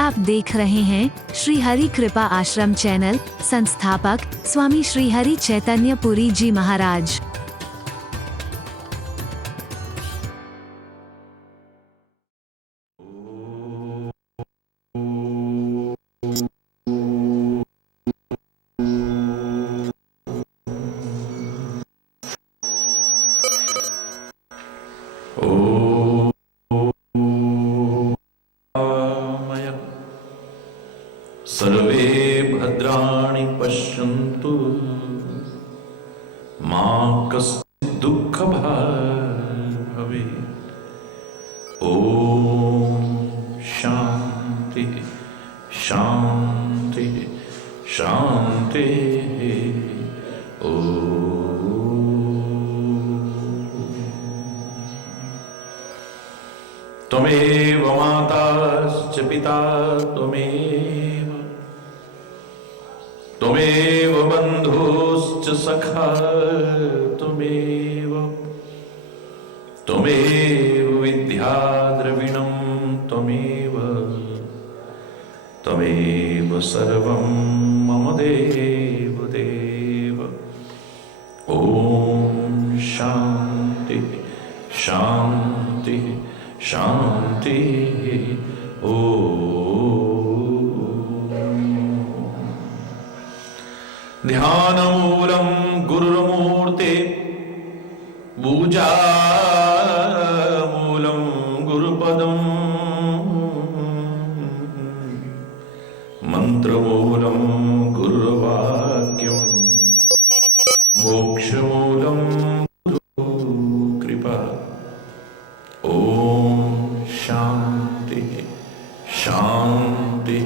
आप देख रहे हैं श्री हरि कृपा आश्रम चैनल। संस्थापक स्वामी श्री हरि चैतन्य पुरी जी महाराज। सर्वे भद्राणि पश्यन्तु मा कश्चित् दुःखभाग् भवेत्। ॐ शान्ति शान्ति शान्ति। त्वमेव माताश्च पिता त्वमेव, त्वमेव बन्धुश्च सखा त्वमेव, त्वमेव विद्या द्रविणं त्वमेव, त्वमेव सर्वं मम देव देव। ॐ शान्ति शान्ति शान्ति। ध्यानमूलं गुरुर्मूर्ते, पूजामूलं गुरुपदम्, मन्त्रमूलं गुरुर्वाक्यं, मोक्षमूलं गुरुकृपा। ॐ शान्ति शान्ति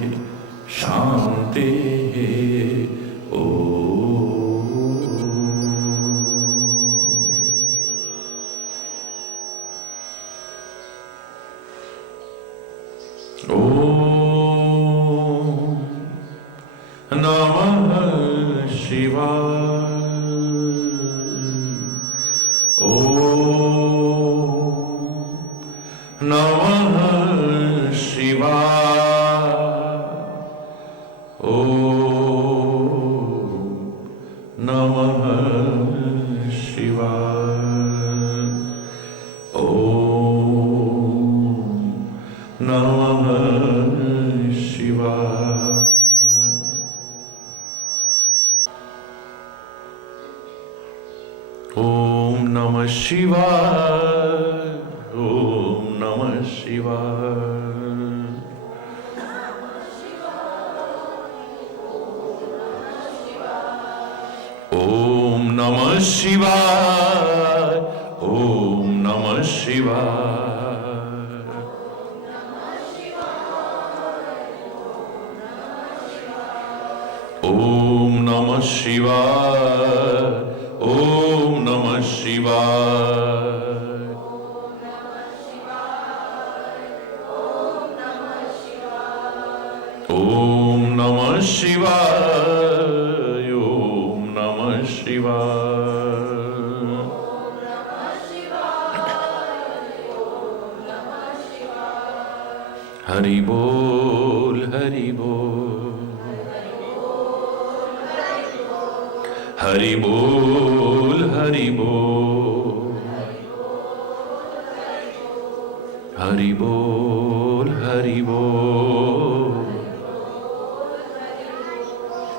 शान्ति। नमः शिवाय। ॐ नमः शिवाय। ॐ नमः शिवाय। ॐ नमः शिवाय। ॐ नमः शिवाय। ॐ नमः शिवाय। ॐ नमः शिवाय। ॐ नमः शिवाय। ॐ नमः शिवाय। ॐ नमः शिवाय। ॐ नमः शिवाय। ॐ नमः शिवाय। हरि बोल हरि बोल, हरि बोल हरि बोल, हरि बोल हरि बोल,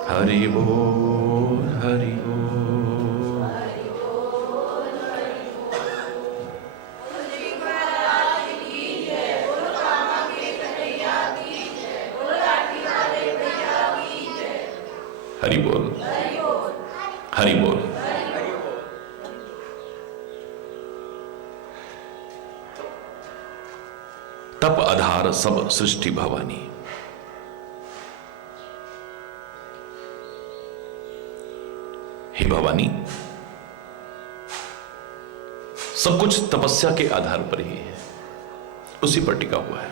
हरि बोल हरि बोल। हरि बोल हरि बोल। तप आधार सब सृष्टि भवानी। हे भवानी, सब कुछ तपस्या के आधार पर ही है, उसी पर टिका हुआ है।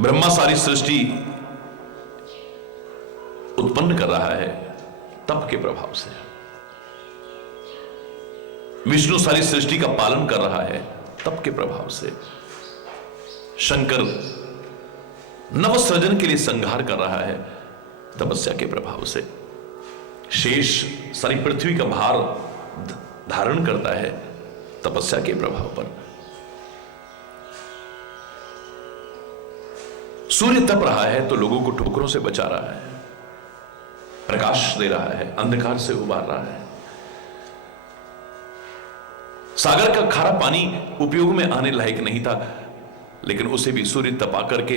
ब्रह्मा सारी सृष्टि उत्पन्न कर रहा है तप के प्रभाव से। विष्णु सारी सृष्टि का पालन कर रहा है तप के प्रभाव से। शंकर नवसृजन के लिए संहार कर रहा है तपस्या के प्रभाव से। शेष सारी पृथ्वी का भार धारण करता है तपस्या के प्रभाव पर। सूर्य तप रहा है तो लोगों को ठोकरों से बचा रहा है, प्रकाश दे रहा है, अंधकार से उबार रहा है। सागर का खारा पानी उपयोग में आने लायक नहीं था, लेकिन उसे भी सूर्य तपा करके,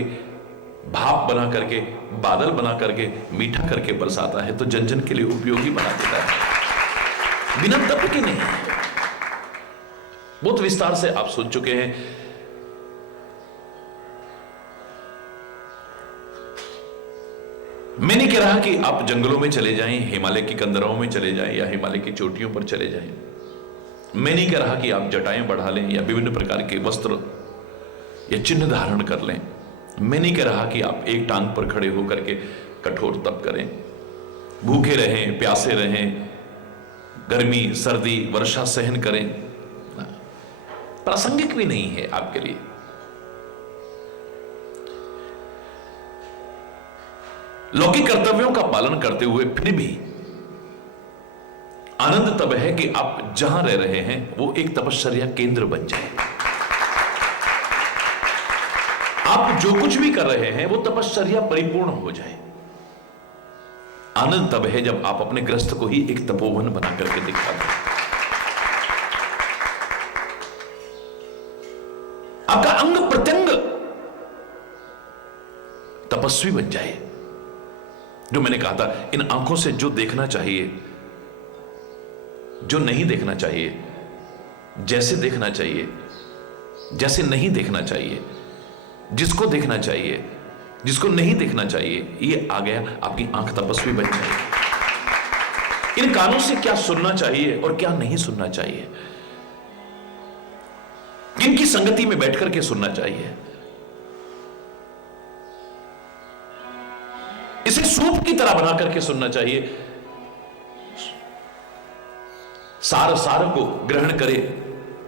भाप बना करके, बादल बना करके, मीठा करके बरसाता है, तो जन जन के लिए उपयोगी बना देता है, बिना तप के नहीं। बहुत विस्तार से आप सुन चुके हैं। मैं नहीं कह रहा कि आप जंगलों में चले जाएं, हिमालय की कंदराओं में चले जाएं या हिमालय की चोटियों पर चले जाएं। मैं नहीं कह रहा कि आप जटाएं बढ़ा लें या विभिन्न प्रकार के वस्त्र या चिन्ह धारण कर लें। मैं नहीं कह रहा कि आप एक टांग पर खड़े होकर के कठोर तप करें, भूखे रहें, प्यासे रहें, गर्मी सर्दी वर्षा सहन करें। प्रासंगिक भी नहीं है आपके लिए। लौकिक कर्तव्यों का पालन करते हुए फिर भी आनंद तब है कि आप जहां रह रहे हैं वो एक तपश्चर्या केंद्र बन जाए। आप जो कुछ भी कर रहे हैं वो तपश्चर्या परिपूर्ण हो जाए। आनंद तब है जब आप अपने ग्रस्त को ही एक तपोवन बना करके दिखा दें। आपका अंग प्रत्यंग तपस्वी बन जाए। जो मैंने कहा था, इन आंखों से जो देखना चाहिए, जो नहीं देखना चाहिए, जैसे देखना चाहिए, जैसे नहीं देखना चाहिए, जिसको देखना चाहिए, जिसको नहीं देखना चाहिए, ये आ गया, आपकी आंख तपस्वी बन जाएगी। इन कानों से क्या सुनना चाहिए और क्या नहीं सुनना चाहिए, किनकी संगति में बैठकर के सुनना चाहिए, इसे सूप की तरह बना करके सुनना चाहिए। सार सार को ग्रहण करे,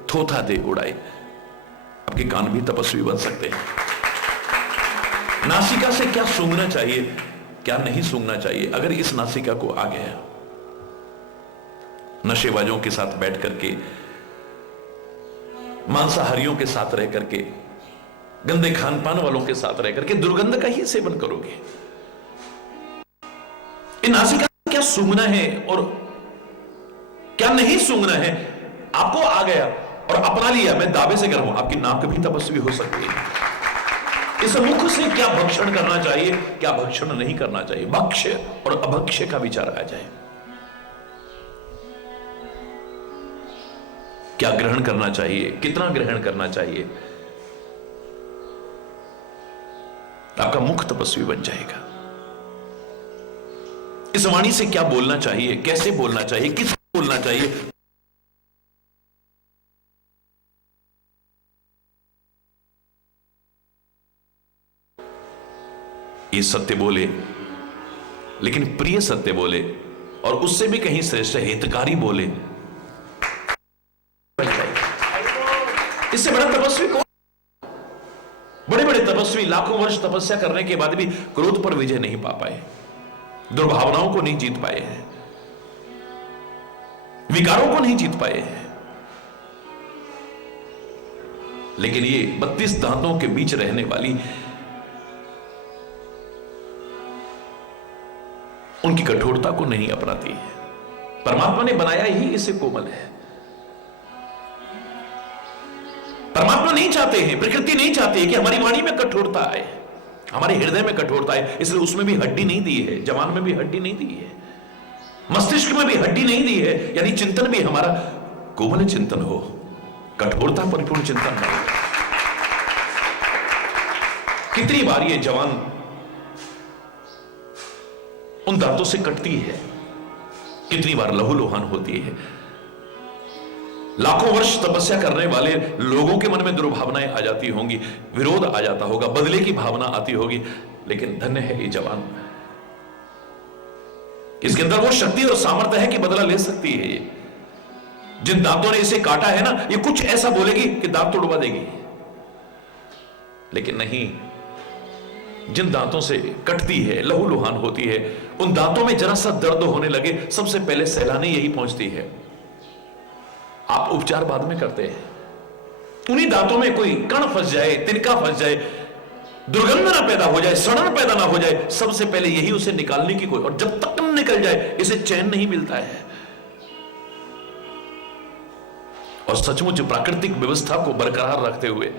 थोथा दे उड़ाए। आपके कान भी तपस्वी बन सकते हैं। नासिका से क्या सूंघना चाहिए, क्या नहीं सूंघना चाहिए, अगर इस नासिका को आ गया, नशेबाजों के साथ बैठ करके, मांसाहारियों के साथ रह करके, गंदे खान पान वालों के साथ रह करके दुर्गंध का ही सेवन करोगे। इन नासिका क्या सूंघना है और क्या नहीं सूंघना है, आपको आ गया और अपना लिया। मैं दावे से कह रहा हूं, आपकी नाक भी तपस्वी हो सकती है। इस मुख से क्या भक्षण करना चाहिए, क्या भक्षण नहीं करना चाहिए, भक्ष्य और अभक्ष्य का विचार आ जाए। क्या ग्रहण करना चाहिए, कितना ग्रहण करना चाहिए, आपका मुख तपस्वी बन जाएगा। इस वाणी से क्या बोलना चाहिए, कैसे बोलना चाहिए, किस बोलना चाहिए, ये सत्य बोले, लेकिन प्रिय सत्य बोले, और उससे भी कहीं श्रेष्ठ हितकारी बोले। इससे बड़ा तपस्वी कौन? बड़े बड़े तपस्वी लाखों वर्ष तपस्या करने के बाद भी क्रोध पर विजय नहीं पा पाए, दुर्भावनाओं को नहीं जीत पाए हैं, विकारों को नहीं जीत पाए हैं। लेकिन ये 32 दांतों के बीच रहने वाली उनकी कठोरता को नहीं अपनाती है। परमात्मा ने बनाया ही इसे कोमल है। परमात्मा नहीं चाहते हैं, प्रकृति नहीं चाहती है कि हमारी वाणी में कठोरता आए, हमारे हृदय में कठोरता आए। इसलिए उसमें भी हड्डी नहीं दी है, जवान में भी हड्डी नहीं दी है, मस्तिष्क में भी हड्डी नहीं दी है। यानी चिंतन भी हमारा कोमल चिंतन हो, कठोरता परिपूर्ण चिंतन हो। कितनी बार ये जवान उन दांतों से कटती है, कितनी बार लहूलुहान होती है। लाखों वर्ष तपस्या करने वाले लोगों के मन में दुर्भावनाएं आ जाती होंगी, विरोध आ जाता होगा, बदले की भावना आती होगी, लेकिन धन्य है ये जवान, इसके अंदर वो शक्ति और सामर्थ्य है कि बदला ले सकती है। ये जिन दांतों ने इसे काटा है ना, ये कुछ ऐसा बोलेगी कि दांत तोड़वा देगी। लेकिन नहीं, जिन दांतों से कटती है, लहूलुहान होती है, उन दांतों में जरा सा दर्द होने लगे, सबसे पहले सैलानी यही पहुंचती है। आप उपचार बाद में करते हैं। उन्हीं दांतों में कोई कण फंस जाए, तिनका फंस जाए, दुर्गंध ना पैदा हो जाए, सड़न पैदा ना हो जाए, सबसे पहले यही उसे निकालने की कोई, और जब तक न निकल जाए इसे चैन नहीं मिलता है। और सचमुच प्राकृतिक व्यवस्था को बरकरार रखते हुए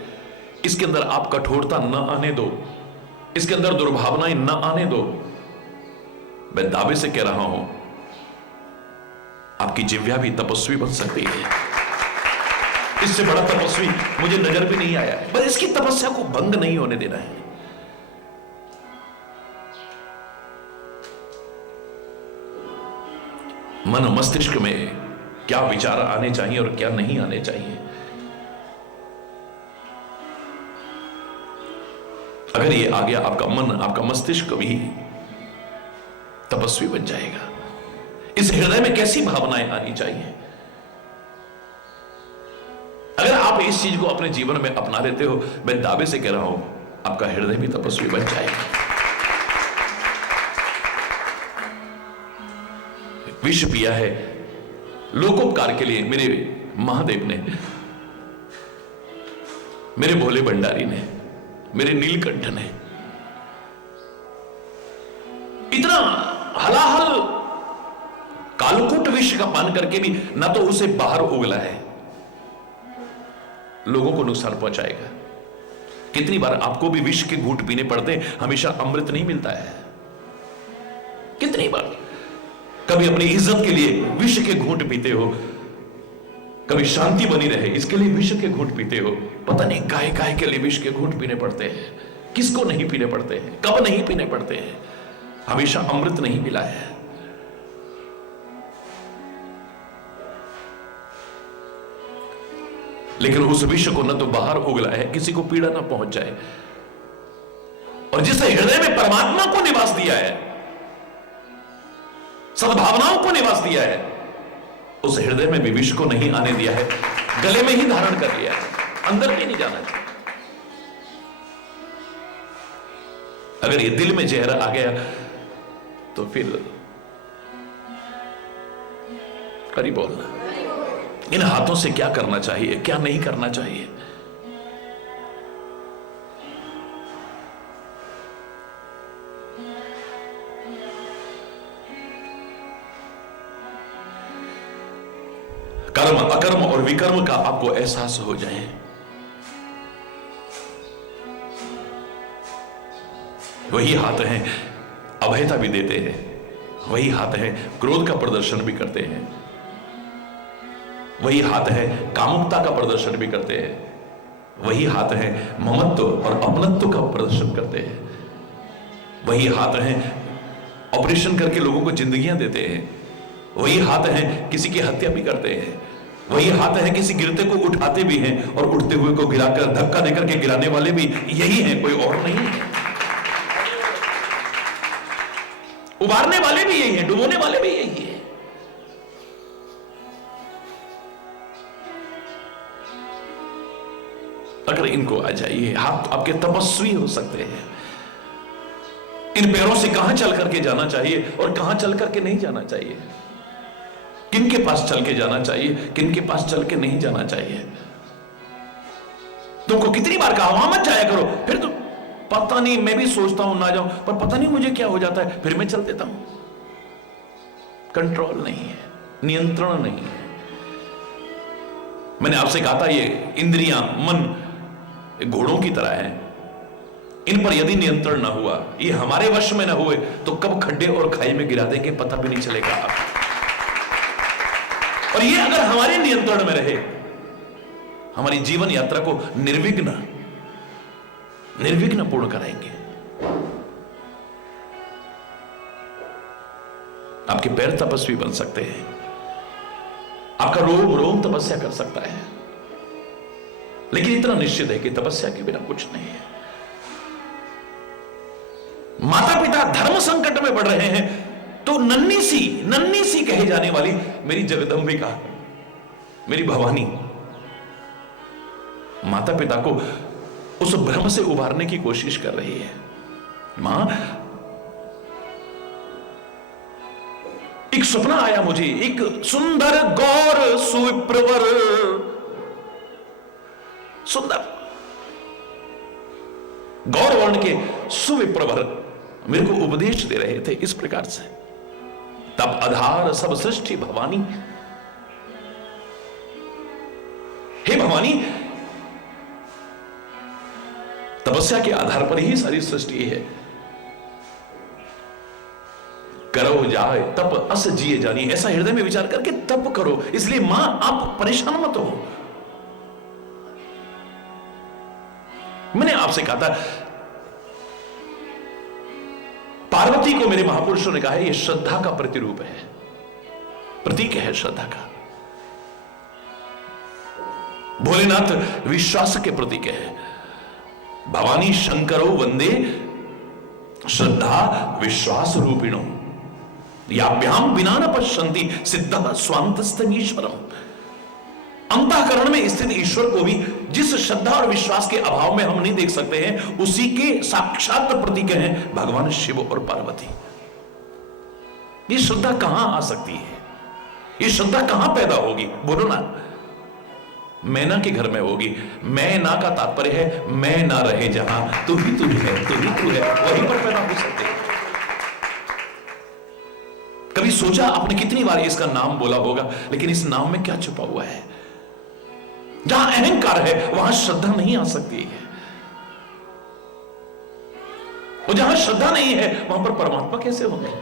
इसके अंदर आप कठोरता न आने दो, इसके अंदर दुर्भावनाएं न आने दो। मैं दावे से कह रहा हूं, आपकी जिह्वा भी तपस्वी बन सकती है। इससे बड़ा तपस्वी मुझे नजर भी नहीं आया है। बस इसकी तपस्या को भंग नहीं होने देना है। मन मस्तिष्क में क्या विचार आने चाहिए और क्या नहीं आने चाहिए, अगर ये आ गया, आपका मन, आपका मस्तिष्क भी तपस्वी बन जाएगा। इस हृदय में कैसी भावनाएं आनी चाहिए, अगर आप इस चीज को अपने जीवन में अपना लेते हो, मैं दावे से कह रहा हूं, आपका हृदय भी तपस्वी बन जाएगा। विष पिया है लोकोपकार के लिए मेरे महादेव ने, मेरे भोले भंडारी ने, मेरे नीलकंठ ने। इतना हलाहल कालकूट विष का पान करके भी ना तो उसे बाहर उगला है, लोगों को नुकसान पहुंचाएगा। कितनी बार आपको भी विष के घूंट पीने पड़ते हैं, हमेशा अमृत नहीं मिलता है। कितनी बार कभी अपनी इज्जत के लिए विष के घूंट पीते हो, कभी शांति बनी रहे इसके लिए विष के घूंट पीते हो। पता नहीं गाय गाय के लिए विष के घूंट पीने पड़ते हैं, किसको नहीं पीने पड़ते हैं, कब नहीं पीने पड़ते हैं। हमेशा अमृत नहीं मिला है। लेकिन उस विष को न तो बाहर उगला है, किसी को पीड़ा ना पहुंच जाए। और जिस हृदय में परमात्मा को निवास दिया है, सद्भावनाओं को निवास दिया है, उस हृदय में भी विष को नहीं आने दिया है, गले में ही धारण कर लिया है, अंदर भी नहीं जाना चाहिए। अगर ये दिल में जहर आ गया तो फिर करी बोलना, इन हाथों से क्या करना चाहिए, क्या नहीं करना चाहिए। कर्म, अकर्म और विकर्म का आपको एहसास हो जाए। वही हाथ हैं अभयता भी देते हैं, वही हाथ हैं क्रोध का प्रदर्शन भी करते हैं, वही हाथ है कामुकता का प्रदर्शन भी करते हैं, वही हाथ है ममत्व और अपनत्व का प्रदर्शन करते हैं, वही हाथ है ऑपरेशन करके लोगों को जिंदगियां देते हैं, वही हाथ है किसी की हत्या भी करते हैं, वही हाथ है किसी गिरते को उठाते भी हैं और उठते हुए को गिराकर धक्का देकर के गिराने वाले भी यही हैं, कोई और नहीं है। उबारने वाले भी यही हैं, डुबोने वाले भी यही है। अगर इनको आ जाइए, हाथ आपके तपस्वी हो सकते हैं। इन पैरों से कहां चल करके जाना चाहिए और कहां चल करके नहीं जाना चाहिए, किन के पास चल के जाना चाहिए, किन के पास चल के नहीं जाना चाहिए। तुमको कितनी बार कहा वहां मत जाया करो, फिर तो पता नहीं, मैं भी सोचता हूं ना जाऊं, पर पता नहीं मुझे क्या हो जाता है, फिर मैं चल देता हूं। कंट्रोल नहीं है, नियंत्रण नहीं है। मैंने आपसे कहा था ये इंद्रियां, मन घोड़ों की तरह है, इन पर यदि नियंत्रण ना हुआ, ये हमारे वश में ना हुए, तो कब खड्डे और खाई में गिरा देंगे पता भी नहीं चलेगा। और ये अगर हमारे नियंत्रण में रहे, हमारी जीवन यात्रा को निर्विघ्न पूर्ण कराएंगे। आपके पैर तपस्वी बन सकते हैं, आपका रोम रोम तपस्या कर सकता है, लेकिन इतना निश्चित है कि तपस्या के बिना कुछ नहीं है। माता पिता धर्म संकट में पड़ रहे हैं, तो नन्ही सी कहे जाने वाली मेरी जगदंबिका, मेरी भवानी, माता पिता को उस भ्रम से उभारने की कोशिश कर रही है। मां, एक सपना आया मुझे, एक सुंदर गौर सुविप्रवर, सुंदर गौर वर्ण के सुविप्रवर मेरे को उपदेश दे रहे थे इस प्रकार से, तब आधार सब सृष्टि भवानी। हे भवानी, तपस्या के आधार पर ही सारी सृष्टि है। करो जाए तप अस जिए जानी, ऐसा हृदय में विचार करके तप करो। इसलिए मां, आप परेशान मत हो। मैंने आपसे कहा था, पार्वती को मेरे महापुरुषों ने कहा है, यह श्रद्धा का प्रतिरूप है, प्रतीक है श्रद्धा का। भोलेनाथ विश्वास के प्रतीक है। भवानी शंकरो वंदे श्रद्धा विश्वास रूपिणो, याभ्याम बिना न पश्यन्ति सिद्धः स्वान्तस्थमीश्वरम्। अंतःकरण में स्थित ईश्वर को भी जिस श्रद्धा और विश्वास के अभाव में हम नहीं देख सकते हैं, उसी के साक्षात प्रतीक हैं भगवान शिव और पार्वती। ये श्रद्धा कहां आ सकती है? ये श्रद्धा कहां पैदा होगी? बोलो ना। मैना के घर में होगी। मैना का तात्पर्य है मैं ना रहे जहां, तू ही तू है, तू ही तू है, वहीं पर पैदा हो सकते हैं। कभी सोचा आपने कितनी बार इसका नाम बोला होगा, लेकिन इस नाम में क्या छुपा हुआ है? जहां अहंकार है वहां श्रद्धा नहीं आ सकती है, और जहां श्रद्धा नहीं है वहां पर परमात्मा कैसे होंगे?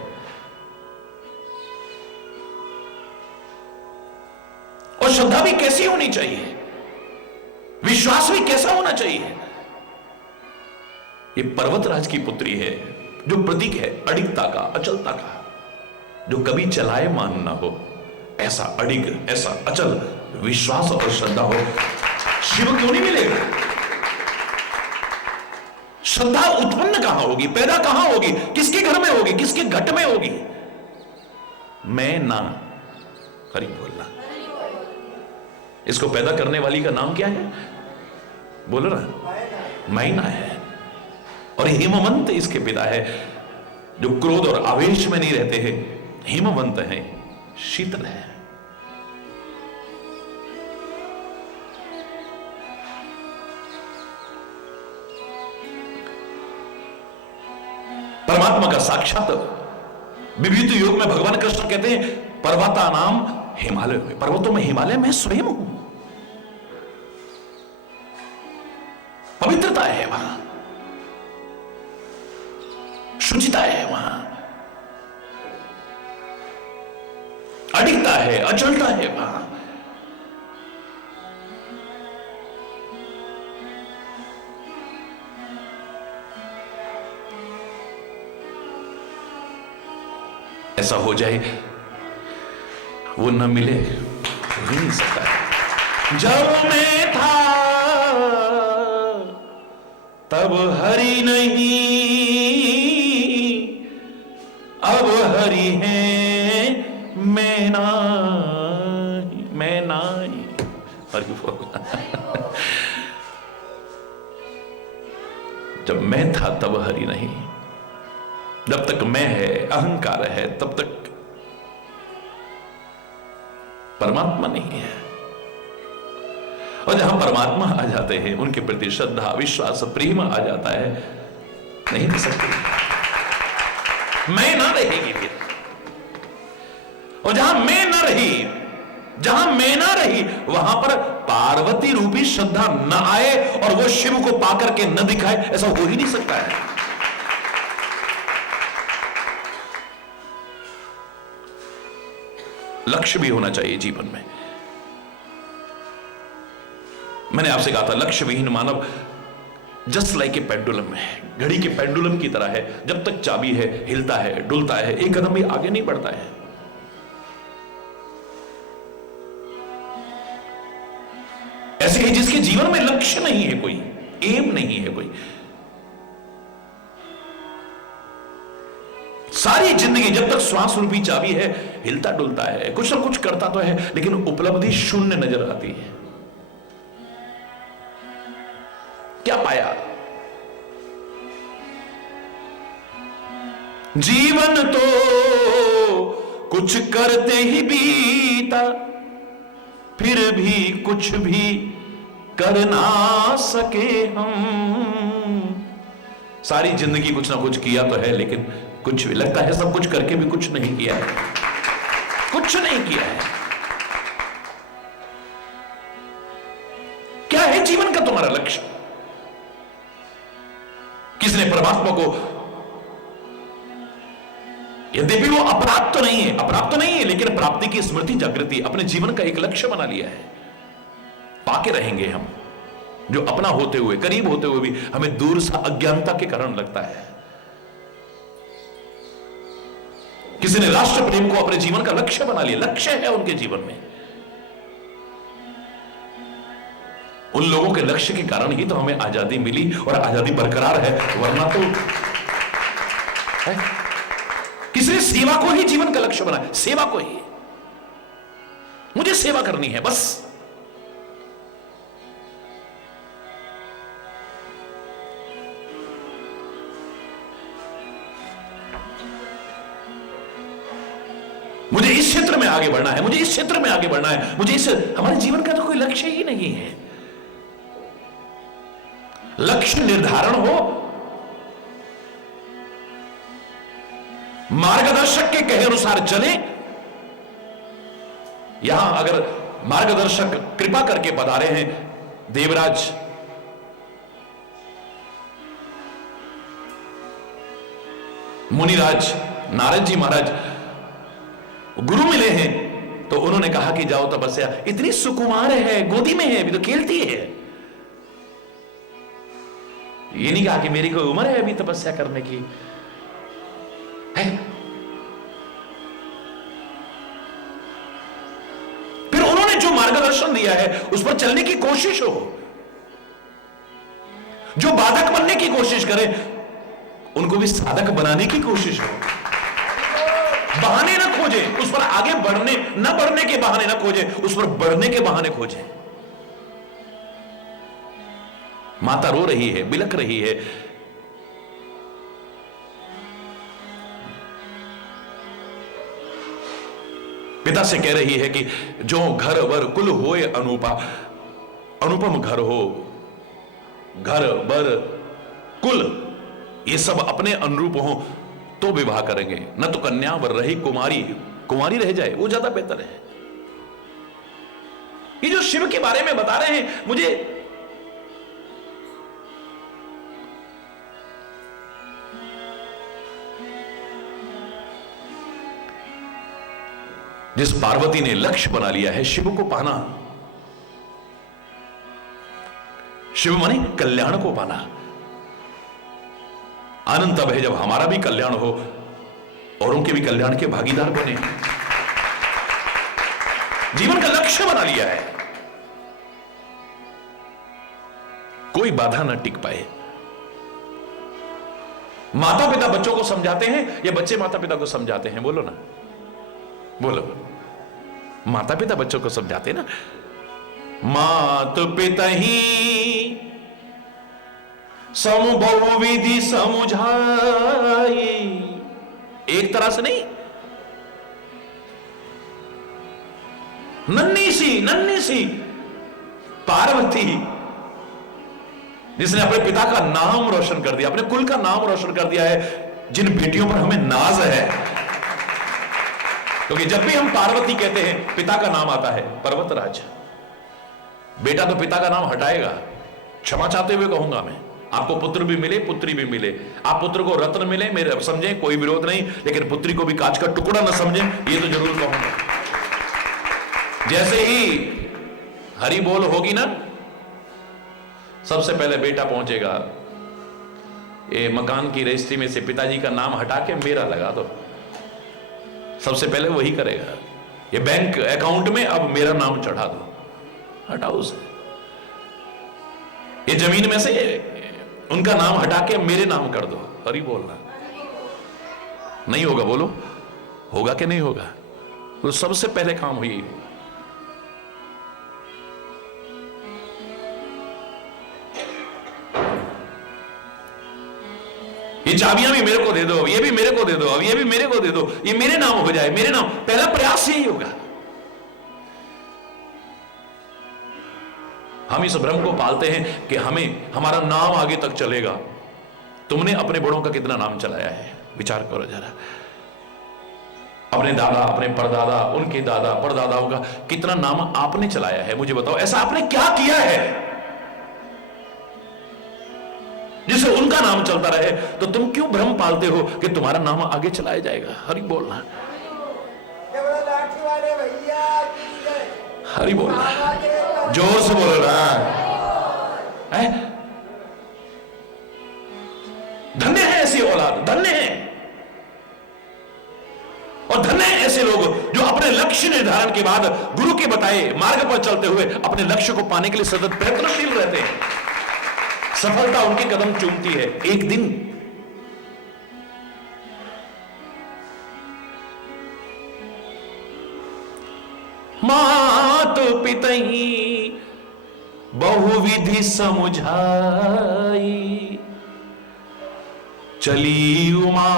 और श्रद्धा भी कैसी होनी चाहिए, विश्वास भी कैसा होना चाहिए? ये पर्वतराज की पुत्री है, जो प्रतीक है अडिगता का, अचलता का, जो कभी चलाए मान ना हो, ऐसा अडिग, ऐसा अचल विश्वास और श्रद्धा हो। शिव क्यों नहीं मिलेगा? श्रद्धा उत्पन्न कहां होगी, पैदा कहां होगी, किसके घर में होगी, किसके घट में होगी? मैं ना, हरि बोलना। इसको पैदा करने वाली का नाम क्या है? बोलो ना, मैना है। और हिमवंत इसके पिता है, जो क्रोध और आवेश में नहीं रहते हैं, हिमवंत है, शीतल है। परमात्मा का साक्षात विभूति योग में भगवान कृष्ण कहते हैं, पर्वता नाम हिमालय में, पर्वतों में हिमालय में स्वयं हूं। पवित्रता है वहां, शुचिता है वहां, अडिगता है, अचलता है वहां। ऐसा हो जाए वो न मिले, हो नहीं सकता है। जब मैं था तब हरि नहीं, अब हरि है मैं नहीं, मैं नहीं। हरि बोल। जब मैं था तब हरि नहीं, जब तक मैं है, अहंकार है, तब तक परमात्मा नहीं है। और जहां परमात्मा आ जाते हैं, उनके प्रति श्रद्धा, विश्वास, प्रेम आ जाता है, नहीं दे सकते, मैं ना रहेगी फिर। और जहां मैं ना रही, जहां मैं ना रही, वहां पर पार्वती रूपी श्रद्धा न आए और वो शिव को पाकर के न दिखाए, ऐसा हो ही नहीं सकता है। लक्ष्य भी होना चाहिए जीवन में। मैंने आपसे कहा था, लक्ष्य विहीन मानव जस्ट लाइक ए पेंडुलम है, घड़ी के पेंडुलम की तरह है। जब तक चाबी है, हिलता है, डुलता है, एक कदम भी आगे नहीं बढ़ता है। ऐसे ही जिसके जीवन में लक्ष्य नहीं है, कोई एम नहीं है, कोई सारी जिंदगी जब तक श्वास रूपी चाबी है, हिलता डुलता है, कुछ ना कुछ करता तो है, लेकिन उपलब्धि शून्य नजर आती है। क्या पाया? जीवन तो कुछ करते ही बीता, फिर भी कुछ भी कर ना सके हम। सारी जिंदगी कुछ ना कुछ किया तो है, लेकिन कुछ भी लगता है सब कुछ करके भी कुछ नहीं किया है, कुछ नहीं किया है। क्या है जीवन का तुम्हारा लक्ष्य? किसने परमात्मा को, यद्यपि वो अप्राप्त तो नहीं है, अप्राप्त तो नहीं है, लेकिन प्राप्ति की स्मृति जागृति अपने जीवन का एक लक्ष्य बना लिया है। पाके रहेंगे हम, जो अपना होते हुए, करीब होते हुए भी हमें दूर सा अज्ञानता के कारण लगता है। किसी ने राष्ट्र प्रेम को अपने जीवन का लक्ष्य बना लिया, लक्ष्य है उनके जीवन में। उन लोगों के लक्ष्य के कारण ही तो हमें आजादी मिली और आजादी बरकरार है, वरना तो है? किसी ने सेवा को ही जीवन का लक्ष्य बनाया, सेवा को ही, मुझे सेवा करनी है बस। मुझे इस क्षेत्र में आगे बढ़ना है, मुझे इस क्षेत्र में आगे बढ़ना है, मुझे इस, हमारे जीवन का तो कोई लक्ष्य ही नहीं है। लक्ष्य निर्धारण हो, मार्गदर्शक के कहे अनुसार चले। यहां अगर मार्गदर्शक कृपा करके पधारे हैं देवराज मुनिराज नारद जी महाराज गुरु मिले हैं, तो उन्होंने कहा कि जाओ तपस्या, इतनी सुकुमार है, गोदी में है, अभी तो खेलती है। ये नहीं कहा कि मेरी कोई उम्र है अभी तपस्या करने की है। फिर उन्होंने जो मार्गदर्शन दिया है उस पर चलने की कोशिश हो। जो बाधक बनने की कोशिश करे उनको भी साधक बनाने की कोशिश हो। बहाने ना खोजे, उस पर आगे बढ़ने, न बढ़ने के बहाने ना खोजे, उस पर बढ़ने के बहाने खोजे। माता रो रही है, बिलख रही है, पिता से कह रही है कि जो घर वर कुल होए अनुपा, अनुपम घर हो, घर वर कुल ये सब अपने अनुरूप हो तो विवाह करेंगे, न तो कन्या वर रही कुमारी, कुमारी रह जाए वो ज्यादा बेहतर है। ये जो शिव के बारे में बता रहे हैं, मुझे जिस पार्वती ने लक्ष्य बना लिया है शिव को पाना, शिव माने कल्याण को पाना। आनंद तब है जब हमारा भी कल्याण हो और उनके भी कल्याण के भागीदार बने। जीवन का लक्ष्य बना लिया है, कोई बाधा ना टिक पाए। माता पिता बच्चों को समझाते हैं या बच्चे माता पिता को समझाते हैं? बोलो ना, बोलो। माता पिता बच्चों को समझाते ना, मात पिता ही समबहु विधि समझाई। एक तरह से नहीं, नन्ही सी पार्वती जिसने अपने पिता का नाम रोशन कर दिया, अपने कुल का नाम रोशन कर दिया है। जिन बेटियों पर हमें नाज है, क्योंकि जब भी हम पार्वती कहते हैं पिता का नाम आता है पर्वतराज। बेटा तो पिता का नाम हटाएगा, क्षमा चाहते हुए कहूंगा मैं, आपको पुत्र भी मिले पुत्री भी मिले, आप पुत्र को रत्न मिले मेरे समझें, कोई विरोध नहीं, लेकिन पुत्री को भी कांच का टुकड़ा न समझें, ये तो जरूर कहूंगा। जैसे ही हरि बोल होगी ना, सबसे पहले बेटा पहुंचेगा, ये मकान की रजिस्ट्री में से पिताजी का नाम हटा के मेरा लगा दो, सबसे पहले वही करेगा। ये बैंक अकाउंट में अब मेरा नाम चढ़ा दो, हटाओ उसे। ये जमीन में से उनका नाम हटा के मेरे नाम कर दो, हरि बोलना। नहीं होगा, बोलो होगा कि नहीं होगा? तो सबसे पहले काम हुई। ये चाबियां भी मेरे को दे दो, ये भी मेरे को दे दो, अब ये भी मेरे को दे दो, ये मेरे नाम हो जाए, मेरे नाम। पहला प्रयास यही होगा। हम इस भ्रम को पालते हैं कि हमें हमारा नाम आगे तक चलेगा। तुमने अपने बड़ों का कितना नाम चलाया है, विचार करो जरा। अपने दादा, अपने परदादा, उनके दादा परदादाओं का कितना नाम आपने चलाया है, मुझे बताओ। ऐसा आपने क्या किया है जिससे उनका नाम चलता रहे? तो तुम क्यों भ्रम पालते हो कि तुम्हारा नाम आगे चलाया जाएगा? हरि बोलना, हरि बोलना, जोर से बोल रहा है। धन्य है ऐसी औलाद, धन्य है। और धन्य है ऐसे लोग जो अपने लक्ष्य निर्धारण के बाद गुरु के बताए मार्ग पर चलते हुए अपने लक्ष्य को पाने के लिए सतत प्रयत्नशील रहते हैं। सफलता उनके कदम चूमती है एक दिन। मात पितई बहुविधि समुझाई, चली उमा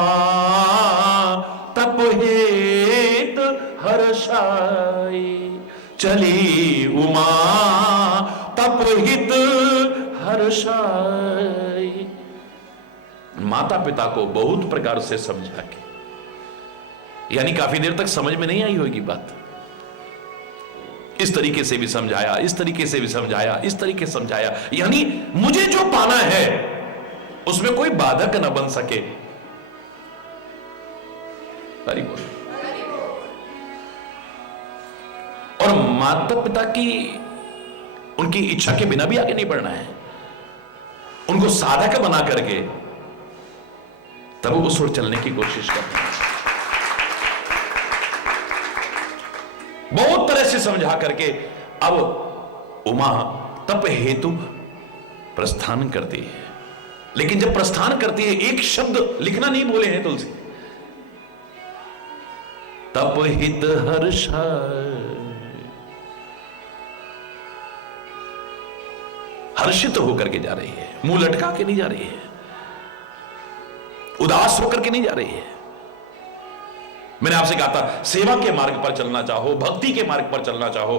तप हेत हर्षाई, चली उमा तप हित हर्षाई। माता पिता को बहुत प्रकार से समझा के, यानी काफी देर तक समझ में नहीं आई होगी बात। इस तरीके से भी समझाया, इस तरीके से भी समझाया, इस तरीके से समझाया, यानी मुझे जो पाना है उसमें कोई बाधक न बन सके। हरि बोल। और माता पिता की उनकी इच्छा के बिना भी आगे नहीं बढ़ना है, उनको साधक बना करके तब उस ओर चलने की कोशिश करते हैं। बहुत तरह से समझा करके अब उमा तप हेतु प्रस्थान करती है। लेकिन जब प्रस्थान करती है, एक शब्द लिखना नहीं बोले हैं तुलसी, तप हित हर्ष। हर्षित होकर के जा रही है, मुंह लटका के नहीं जा रही है, उदास होकर के नहीं जा रही है। मैंने आपसे कहा था, सेवा के मार्ग पर चलना चाहो, भक्ति के मार्ग पर चलना चाहो,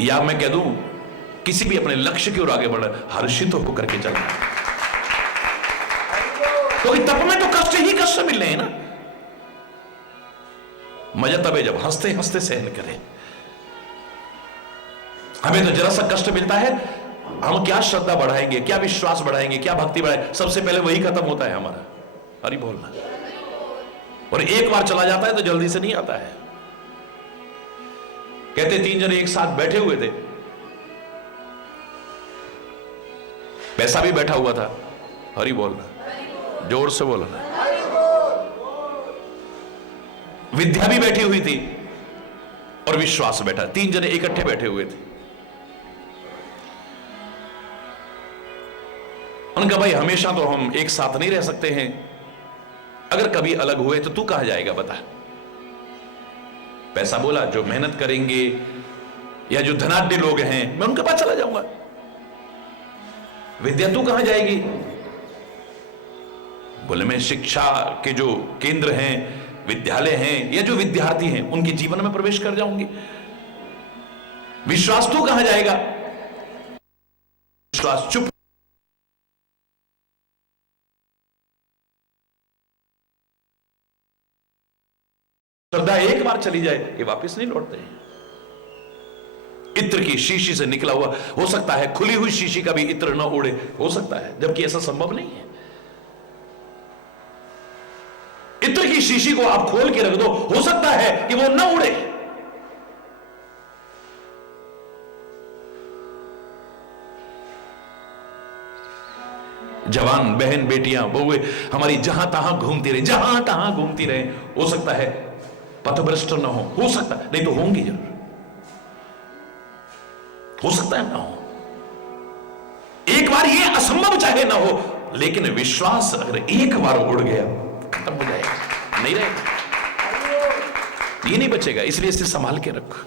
या मैं कह दूं किसी भी अपने लक्ष्य की ओर आगे बढ़, हर्षित होकर के चलना। क्योंकि तप में तो कष्ट ही कष्ट मिल रहे हैं ना। मजा तब है जब हंसते हंसते सहन करें। हमें तो जरा सा कष्ट मिलता है, हम क्या श्रद्धा बढ़ाएंगे, क्या विश्वास बढ़ाएंगे, क्या भक्ति बढ़ाएंगे, सबसे पहले वही खत्म होता है हमारा। हरि बोलना। और एक बार चला जाता है तो जल्दी से नहीं आता है। कहते 3 जने एक साथ बैठे हुए थे, पैसा भी बैठा हुआ था। हरि बोलना, जोर से बोलना। विद्या भी बैठी हुई थी और विश्वास बैठा, 3 जने इकट्ठे बैठे हुए थे। उनका भाई हमेशा तो हम एक साथ नहीं रह सकते हैं, अगर कभी अलग हुए तो तू कहां जाएगा बता। पैसा बोला, जो मेहनत करेंगे या जो धनाढ्य लोग हैं मैं उनके पास चला जाऊंगा। विद्या तू कहां जाएगी? बोले मैं शिक्षा के जो केंद्र हैं, विद्यालय हैं, या जो विद्यार्थी हैं उनके जीवन में प्रवेश कर जाऊंगी। विश्वास तू कहां जाएगा? विश्वास चुप। श्रद्धा एक बार चली जाए ये वापस नहीं लौटते हैं। इत्र की शीशी से निकला हुआ, हो सकता है खुली हुई शीशी का भी इत्र न उड़े, हो सकता है, जबकि ऐसा संभव नहीं है। इत्र की शीशी को आप खोल के रख दो, हो सकता है कि वो न उड़े। जवान बहन बेटियां बहुए हमारी जहां तहां घूमती रहे, जहां तहां घूमती रहे, हो सकता है पथभ्रष्ट न हो सकता है, नहीं तो होंगी जरूर, हो सकता है ना हो। एक बार ये असंभव चाहे ना हो, लेकिन विश्वास अगर एक बार उड़ गया खत्म हो जाएगा, नहीं रहेगा, ये नहीं बचेगा। इसलिए इसे संभाल के रखो।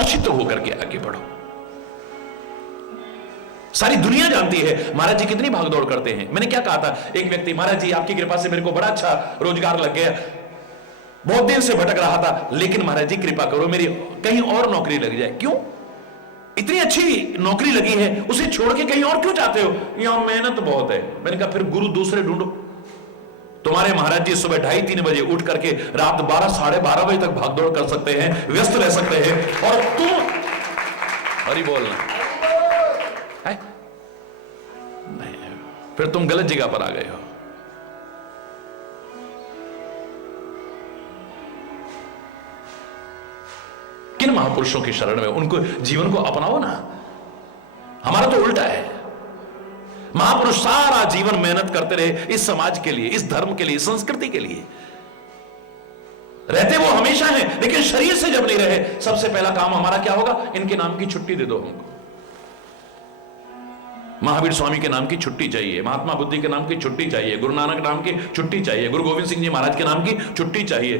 हर्षित होकर के आगे बढ़ो। सारी दुनिया जानती है महाराज जी कितनी भागदौड़ करते हैं। मैंने क्या कहा था, एक व्यक्ति, महाराज जी आपकी कृपा से मेरे को बड़ा अच्छा रोजगार लग गया, बहुत दिन से भटक रहा था, लेकिन महाराज जी कृपा करो मेरी कहीं और नौकरी लग जाए। क्यों? इतनी अच्छी नौकरी लगी है, उसे छोड़ के कहीं और क्यों जाते हो? यहां मेहनत बहुत है। मैंने कहा फिर गुरु दूसरे ढूंढो। तुम्हारे महाराज जी सुबह 2:30-3 बजे उठ करके रात 12 साढ़े 12 बजे तक भागदौड़ कर सकते हैं, व्यस्त रह सकते हैं, और तुम हरि बोलना है? नहीं, फिर तुम गलत जगह पर आ गए हो। किन महापुरुषों की शरण में, उनको जीवन को अपनाओ ना। हमारा तो उल्टा है। महापुरुष सारा जीवन मेहनत करते रहे इस समाज के लिए, इस धर्म के लिए, संस्कृति के लिए। रहते वो हमेशा हैं, लेकिन शरीर से जब नहीं रहे, सबसे पहला काम हमारा क्या होगा? इनके नाम की छुट्टी दे दो हमको। महावीर स्वामी के नाम की छुट्टी चाहिए, महात्मा बुद्धि के नाम की छुट्टी चाहिए, गुरु नानक नाम की छुट्टी चाहिए, गुरु गोविंद सिंह जी महाराज के नाम की छुट्टी चाहिए,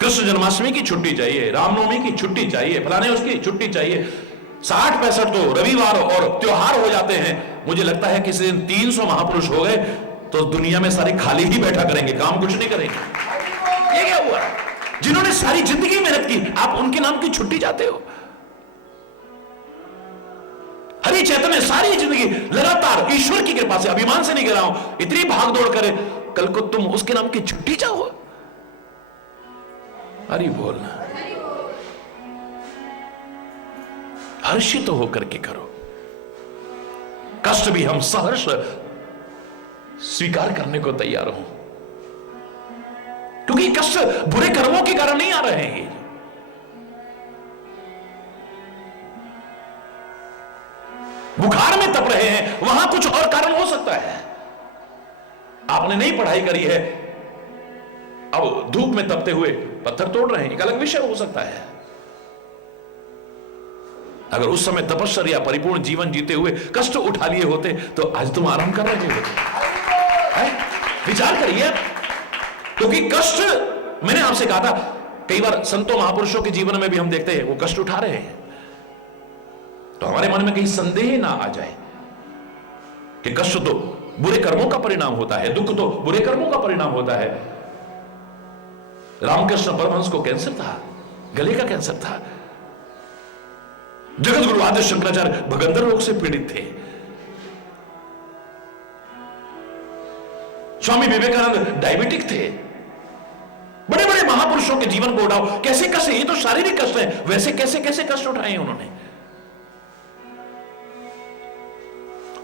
कृष्ण जन्माष्टमी की छुट्टी चाहिए, रामनवमी की छुट्टी चाहिए, फलाने उसकी छुट्टी चाहिए। 60-65 तो रविवार और त्योहार हो जाते हैं। मुझे लगता है किसी दिन 300 महापुरुष हो गए तो दुनिया में सारे खाली ही बैठा करेंगे, काम कुछ नहीं करेंगे। ये क्या हुआ? जिन्होंने सारी जिंदगी मेहनत की, आप उनके नाम की छुट्टी चाहते हो? हरि चैतन्य सारी जिंदगी लगातार ईश्वर की कृपा से, अभिमान से नहीं कह रहा हूं, इतनी भागदौड़ करे, कल को तुम उसके नाम की छुट्टी चाहो? हरि बोलना, हर्षित होकर के करो। कष्ट भी हम सहर्ष स्वीकार करने को तैयार हो, क्योंकि कष्ट बुरे कर्मों के कारण नहीं आ रहे हैं। बुखार में तप रहे हैं, वहां कुछ और कारण हो सकता है। आपने नहीं पढ़ाई करी है, अब धूप में तपते हुए पत्थर तोड़ रहे हैं, एक अलग विषय हो सकता है। अगर उस समय तपस्या परिपूर्ण जीवन जीते हुए कष्ट उठा लिए होते तो आज तुम आराम कर रहे होते। विचार करिए, क्योंकि कष्ट, मैंने आपसे कहा था, कई बार संतों महापुरुषों के जीवन में भी हम देखते हैं वो कष्ट उठा रहे हैं, तो हमारे मन में कहीं संदेह ना आ जाए कि कष्ट तो बुरे कर्मों का परिणाम होता है, दुख तो बुरे कर्मों का परिणाम होता है। रामकृष्ण परमहंस को कैंसर था, गले का कैंसर था। जगत गुरु आदि शंकराचार्य भगंदर रोग से पीड़ित थे। स्वामी विवेकानंद डायबिटिक थे। बड़े बड़े महापुरुषों के जीवन को उठाओ, कैसे कष्ट, ये तो शारीरिक कष्ट है, वैसे कैसे कैसे कष्ट उठाए उन्होंने।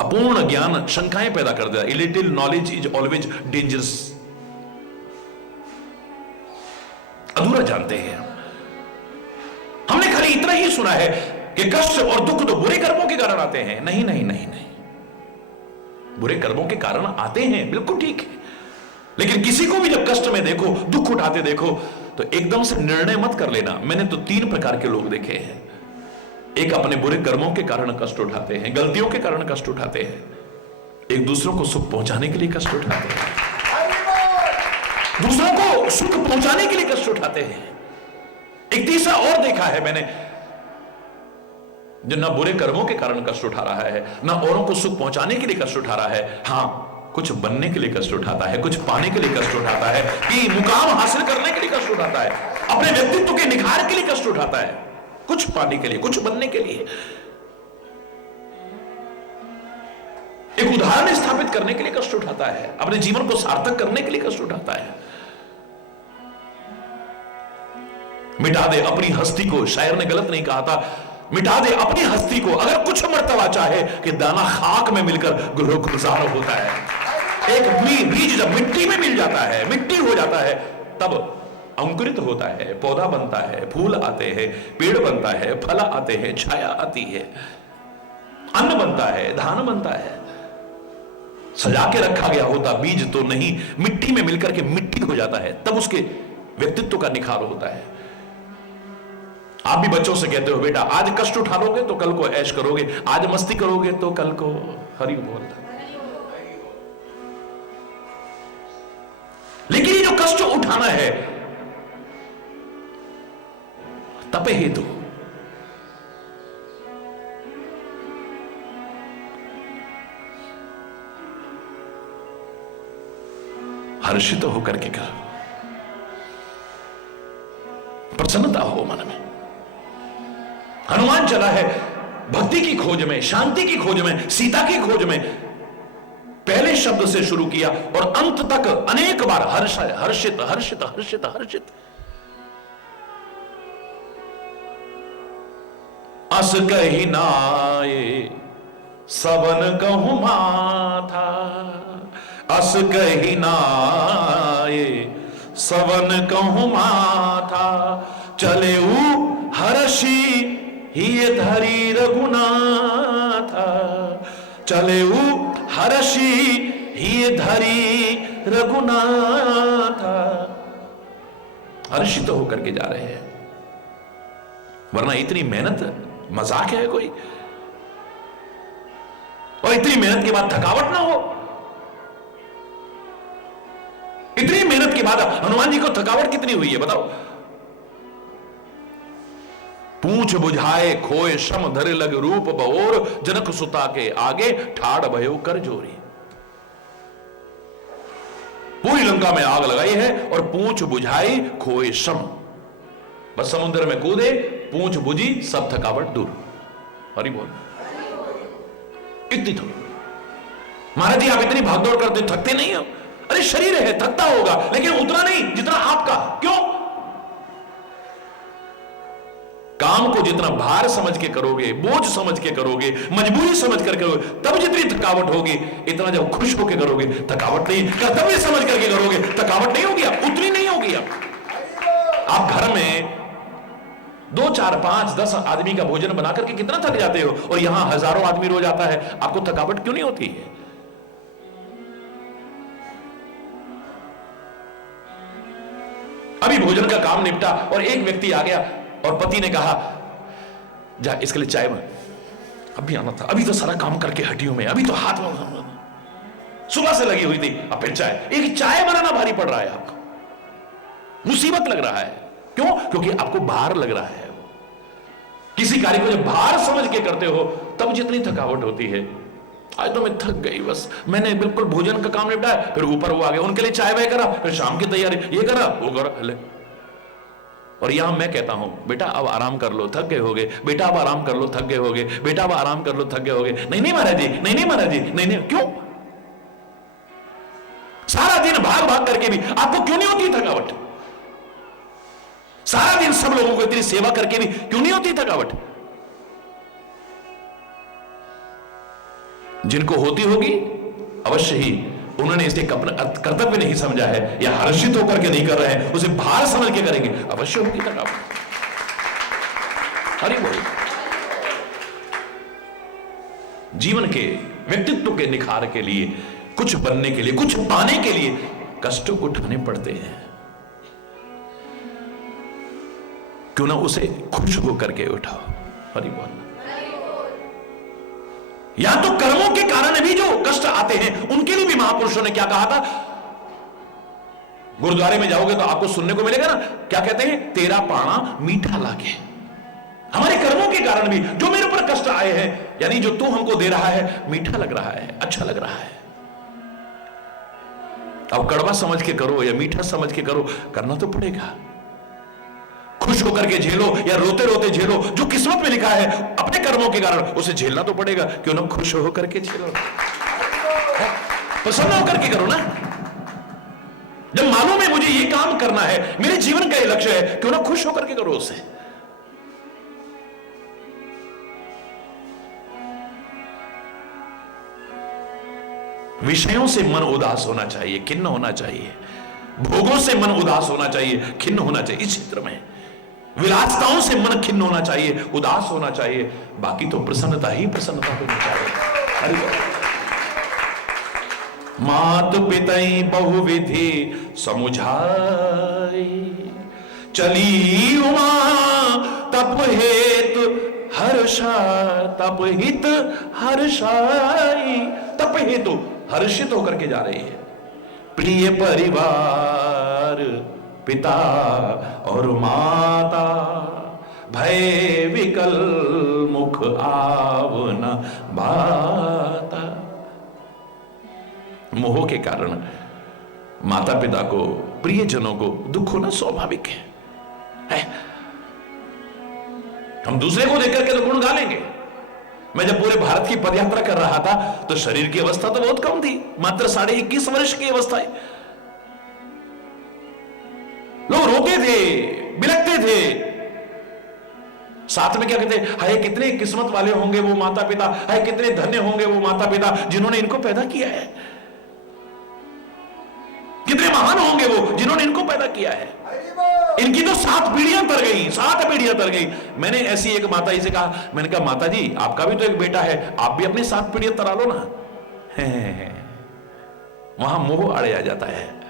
अपूर्ण ज्ञान शंकाएं पैदा कर दिया। A little knowledge is always dangerous. अधूरा जानते हैं हमने खाली इतना ही सुना है कि कष्ट और दुख तो बुरे कर्मों के कारण आते हैं। नहीं नहीं नहीं नहीं, बुरे कर्मों के कारण आते हैं, बिल्कुल ठीक है, लेकिन किसी को भी जब कष्ट में देखो, दुख उठाते देखो, तो एकदम से निर्णय मत कर लेना। मैंने तो 3 प्रकार के लोग देखे हैं। एक अपने बुरे कर्मों के कारण कष्ट उठाते हैं, गलतियों के कारण कष्ट उठाते हैं। एक दूसरों को सुख पहुंचाने के लिए कष्ट उठाते हैं, दूसरों को सुख पहुंचाने के लिए कष्ट उठाते हैं। एक तीसरा और देखा है मैंने, जो ना बुरे कर्मों के कारण कष्ट उठा रहा है, ना औरों को सुख पहुंचाने के लिए कष्ट उठा रहा है, हां कुछ बनने के लिए कष्ट उठाता है, कुछ पाने के लिए कष्ट उठाता है, कि मुकाम हासिल करने के लिए कष्ट उठाता है, अपने व्यक्तित्व के निखार के लिए कष्ट उठाता है, कुछ पाने के लिए, कुछ बनने के लिए, एक उदाहरण स्थापित करने के लिए कष्ट उठाता है, अपने जीवन को सार्थक करने के लिए कष्ट उठाता है। मिटा दे अपनी हस्ती को, शायर ने गलत नहीं कहा था, मिटा दे अपनी हस्ती को, अगर कुछ मर्तबा चाहे कि दाना खाक में मिलकर गुलजार होता है। एक बीज जब मिट्टी में मिल जाता है, मिट्टी हो जाता है, तब अंकुरित होता है, पौधा बनता है, फूल आते हैं, पेड़ बनता है, फल आते हैं, छाया आती है, अन्न बनता है, धान बनता है। सजा के रखा गया होता बीज तो नहीं, मिट्टी में मिलकर के मिट्टी हो जाता है, तब उसके व्यक्तित्व का निखार होता है। आप भी बच्चों से कहते हो, बेटा आज कष्ट उठा लोगे तो कल को ऐश करोगे, आज मस्ती करोगे तो कल को हरि बोलता। लेकिन ये जो कष्ट उठाना है, तप हेतु। हर्षित होकर के कर, प्रसन्नता हो मन में। हनुमान चला है भक्ति की खोज में, शांति की खोज में, सीता की खोज में। पहले शब्द से शुरू किया और अंत तक अनेक बार हर्ष, हर्षित हर्षित हर्षित हर्षित। अस कही नाये सबन कहूं माथा, अस कही नाये सवन कहूं माथा, चले हर्षी ही धरी रघुनाथा, चले हर्षी ही धरी रघुनाथा। हर्षित होकर के जा रहे हैं, वरना इतनी मेहनत मजाक है कोई? और इतनी मेहनत के बाद थकावट ना हो? इतनी मेहनत के बाद हनुमान जी को थकावट कितनी हुई है बताओ? पूछ बुझाए खोए श्रम धरे लग रूप बहोर, जनक सुता के आगे ठाड़ भयो कर जोरी। पूरी लंका में आग लगाई है और पूछ बुझाई खोए श्रम, बस समुद्र में कूदे, पूछ बुझी, सब थकावट दूर। हरि बोल। इतनी तो महाराज जी आप इतनी भागदौड़ करते थकते नहीं हो? अरे शरीर है थकता होगा, लेकिन उतना नहीं जितना आपका। क्यों? काम को जितना भार समझ के करोगे, बोझ समझ के करोगे, मजबूरी समझ कर करोगे, तब जितनी थकावट होगी, इतना जब खुश होकर करोगे थकावट नहीं, कर्तव्य समझ करके करोगे थकावट नहीं होगी, उतनी नहीं होगी। आप घर में 2, 4, 5, 10 आदमी का भोजन बना करके कितना थक जाते हो, और यहां हजारों आदमी रोज आता है, आपको थकावट क्यों नहीं होती है? अभी भोजन का काम निपटा और एक व्यक्ति आ गया और पति ने कहा जा इसके लिए चाय बना, अभी आना था, अभी तो सारा काम करके हटी हूं मैं, अभी तो हाथ में सुबह से लगी हुई थी, अब फिर चाय। एक चाय बनाना भारी पड़ रहा है आपको, मुसीबत लग रहा है। क्यों? क्योंकि आपको भार लग रहा है। किसी कार्य को जब भार समझ के करते हो तब जितनी थकावट होती है, आज तो मैं थक गई, बस मैंने बिल्कुल भोजन का काम निपटाया, फिर ऊपर वो आ गए, उनके लिए चाय वाय करा, फिर शाम की तैयारी, ये करा वो करा, ले। और यहां मैं कहता हूं बेटा अब आराम कर लो, थक गए होगे, बेटा अब आराम कर लो, थक गए होगे, बेटा अब आराम कर लो, थक गए होगे। नहीं नहीं महाराज जी, नहीं नहीं महाराज जी, नहीं नहीं। क्यों? सारा दिन भाग भाग करके भी आपको क्यों नहीं होती थकावट? सारा दिन सब लोगों को इतनी सेवा करके भी क्यों नहीं होती थकावट? जिनको होती होगी अवश्य ही उन्होंने इसे कर्तव्य नहीं समझा है, या हर्षित होकर के नहीं कर रहे हैं, उसे भार समझ के करेंगे, अवश्य होगी थकावट। हरि बोल। जीवन के व्यक्तित्व के निखार के लिए, कुछ बनने के लिए, कुछ पाने के लिए कष्ट उठाने पड़ते हैं। क्यों ना उसे खुश होकर के उठाओ। हरि बोल। या तो कर्मों के कारण भी जो कष्ट आते हैं उनके लिए भी महापुरुषों ने क्या कहा था? गुरुद्वारे में जाओगे तो आपको सुनने को मिलेगा ना, क्या कहते हैं? तेरा पाना मीठा लागे। हमारे कर्मों के कारण भी जो मेरे ऊपर कष्ट आए हैं, यानी जो तू हमको दे रहा है, मीठा लग रहा है, अच्छा लग रहा है। अब कड़वा समझ के करो या मीठा समझ के करो, करना तो पड़ेगा। खुश होकर के झेलो या रोते रोते झेलो, जो किस्मत में लिखा है अपने कर्मों के कारण, उसे झेलना तो पड़ेगा। क्यों ना खुश होकर के झेलो, प्रसन्न होकर के करो ना। जब मालूम है मुझे ये काम करना है, मेरे जीवन का ये लक्ष्य है, क्यों ना खुश होकर के करो उसे। विषयों से मन उदास होना चाहिए, खिन्न होना चाहिए। भोगों से मन उदास होना चाहिए, खिन्न होना चाहिए। इस क्षेत्र में विलासिताओं से मन खिन्न होना चाहिए, उदास होना चाहिए। बाकी तो प्रसन्नता ही प्रसन्नता होनी चाहिए। मात पितई बहुविधि समुझाई, चली उमा तप हेतु हर्षा, तप हित हर्षाई। तप हेतु हर्षित होकर के जा रही है। प्रिय परिवार पिता और माता, भय विकल मुख आवना बाता। मोह के कारण माता पिता को, प्रियजनों को दुख होना स्वाभाविक है। हम दूसरे को देख करके तो गुण गा लेंगे। मैं जब पूरे भारत की पदयात्रा कर रहा था तो शरीर की अवस्था तो बहुत कम थी, मात्र 21.5 वर्ष की अवस्था है। लोग रोते थे, बिलखते थे, साथ में क्या कहते, हाय कितने किस्मत वाले होंगे वो माता पिता, हाय कितने धन्य होंगे वो माता पिता जिन्होंने इनको पैदा किया है, कितने महान होंगे वो जिन्होंने इनको पैदा किया है। इनकी तो 7 पीढ़ियां तर गई, 7 पीढ़ियां तर गई। मैंने ऐसी एक माता जी से कहा, मैंने कहा माता जी आपका भी तो एक बेटा है, आप भी अपनी 7 पीढ़ियां तरा लो ना। वहां मोह अड़े आ जाता है।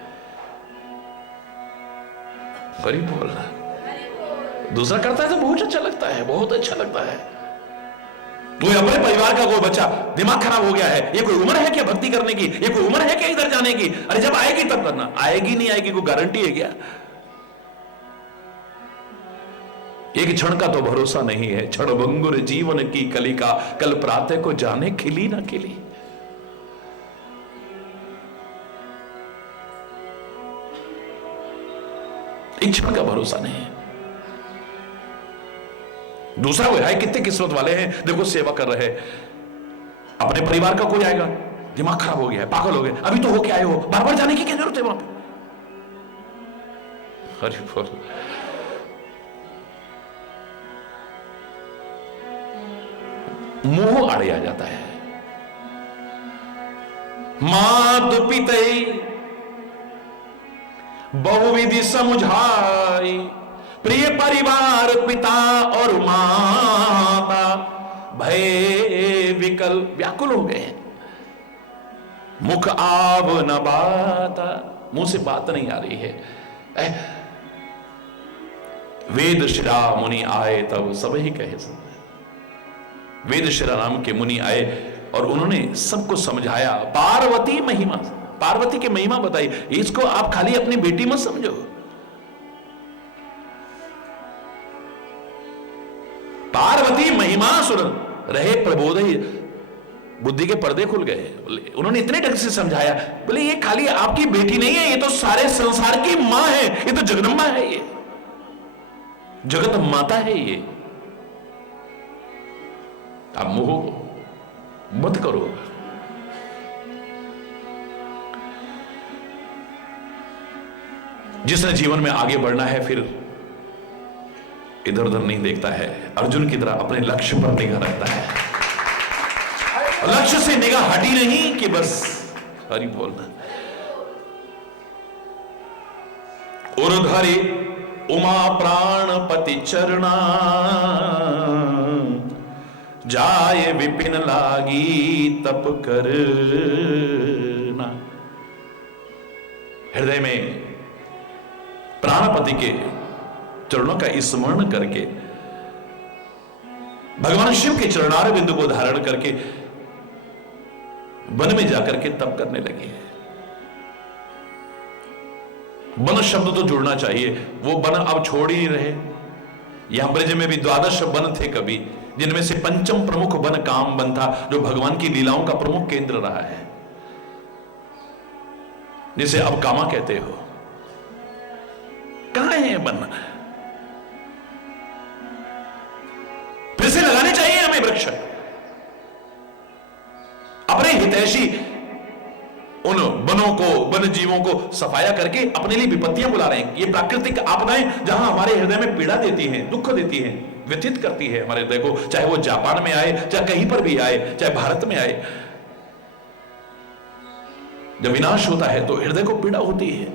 गरीब बोलना दूसरा करता है तो बहुत अच्छा लगता है, बहुत अच्छा लगता है। कोई अपने परिवार का कोई बच्चा दिमाग खराब हो गया है, ये कोई उम्र है क्या भक्ति करने की, ये कोई उम्र है क्या इधर जाने की, अरे जब आएगी तब करना। आएगी नहीं आएगी कोई गारंटी है क्या? एक क्षण का तो भरोसा नहीं है। क्षणभंगुर जीवन की कलिका, कल प्रातः को जाने खिली ना खिली। एक क्षण का भरोसा नहीं है। दूसरा वो है, कितने किस्मत वाले हैं, देखो सेवा कर रहे हैं, अपने परिवार का कोई आएगा, दिमाग खराब हो गया है, पागल हो गए, अभी तो होके आए हो, बार बार जाने की क्या जरूरत है वहां पे। हरि बोल। मोह अड़े आ जाता है। मात पितई बहुविधि समुझाई, प्रिय परिवार पिता और माता, भय विकल व्याकुल हो गए। मुख आव न बाता, मुंह से बात नहीं आ रही है। वेद शिरा मुनि आए तब सब ही कहे सब। वेद शिरा नाम के मुनि आए और उन्होंने सबको समझाया। पार्वती महिमा, पार्वती की महिमा बताई। इसको आप खाली अपनी बेटी मत समझो, पार्वती महिमा सुन रहे प्रबोधि, बुद्धि के पर्दे खुल गए। उन्होंने इतने ढंग से समझाया, बोले ये खाली आपकी बेटी नहीं है, ये तो सारे संसार की मां है, ये तो जगदम्बा है, ये जगत माता है। ये आप मोह मत करो। जिसने जीवन में आगे बढ़ना है फिर इधर उधर नहीं देखता है, अर्जुन की तरह अपने लक्ष्य पर निगाह रखता है। लक्ष्य से निगाह हटी नहीं कि बस हरि बोलना। उर्धरि उमा प्राणपति चरणा, जाय विपिन लागी तप करना। हृदय में प्राणपति के चरणों का स्मरण करके, भगवान शिव के चरणार बिंदु को धारण करके वन में जाकर के तप करने लगे। वन शब्द तो जुड़ना चाहिए, वो वन अब छोड़ ही नहीं रहे। यहां ब्रज में भी 12 वन थे कभी, जिनमें से पंचम प्रमुख वन काम वन था, जो भगवान की लीलाओं का प्रमुख केंद्र रहा है, जिसे अब कामा कहते हो। कहां है वन? फिर से लगाने चाहिए हमें वृक्ष। अपने हितैषी उन वनों को, वन जीवों को सफाया करके अपने लिए विपत्तियां बुला रहे हैं। ये प्राकृतिक आपदाएं जहां हमारे हृदय में पीड़ा देती हैं, दुख देती हैं, व्यथित करती है हमारे हृदय को, चाहे वो जापान में आए, चाहे कहीं पर भी आए, चाहे भारत में आए। जब विनाश होता है तो हृदय को पीड़ा होती है,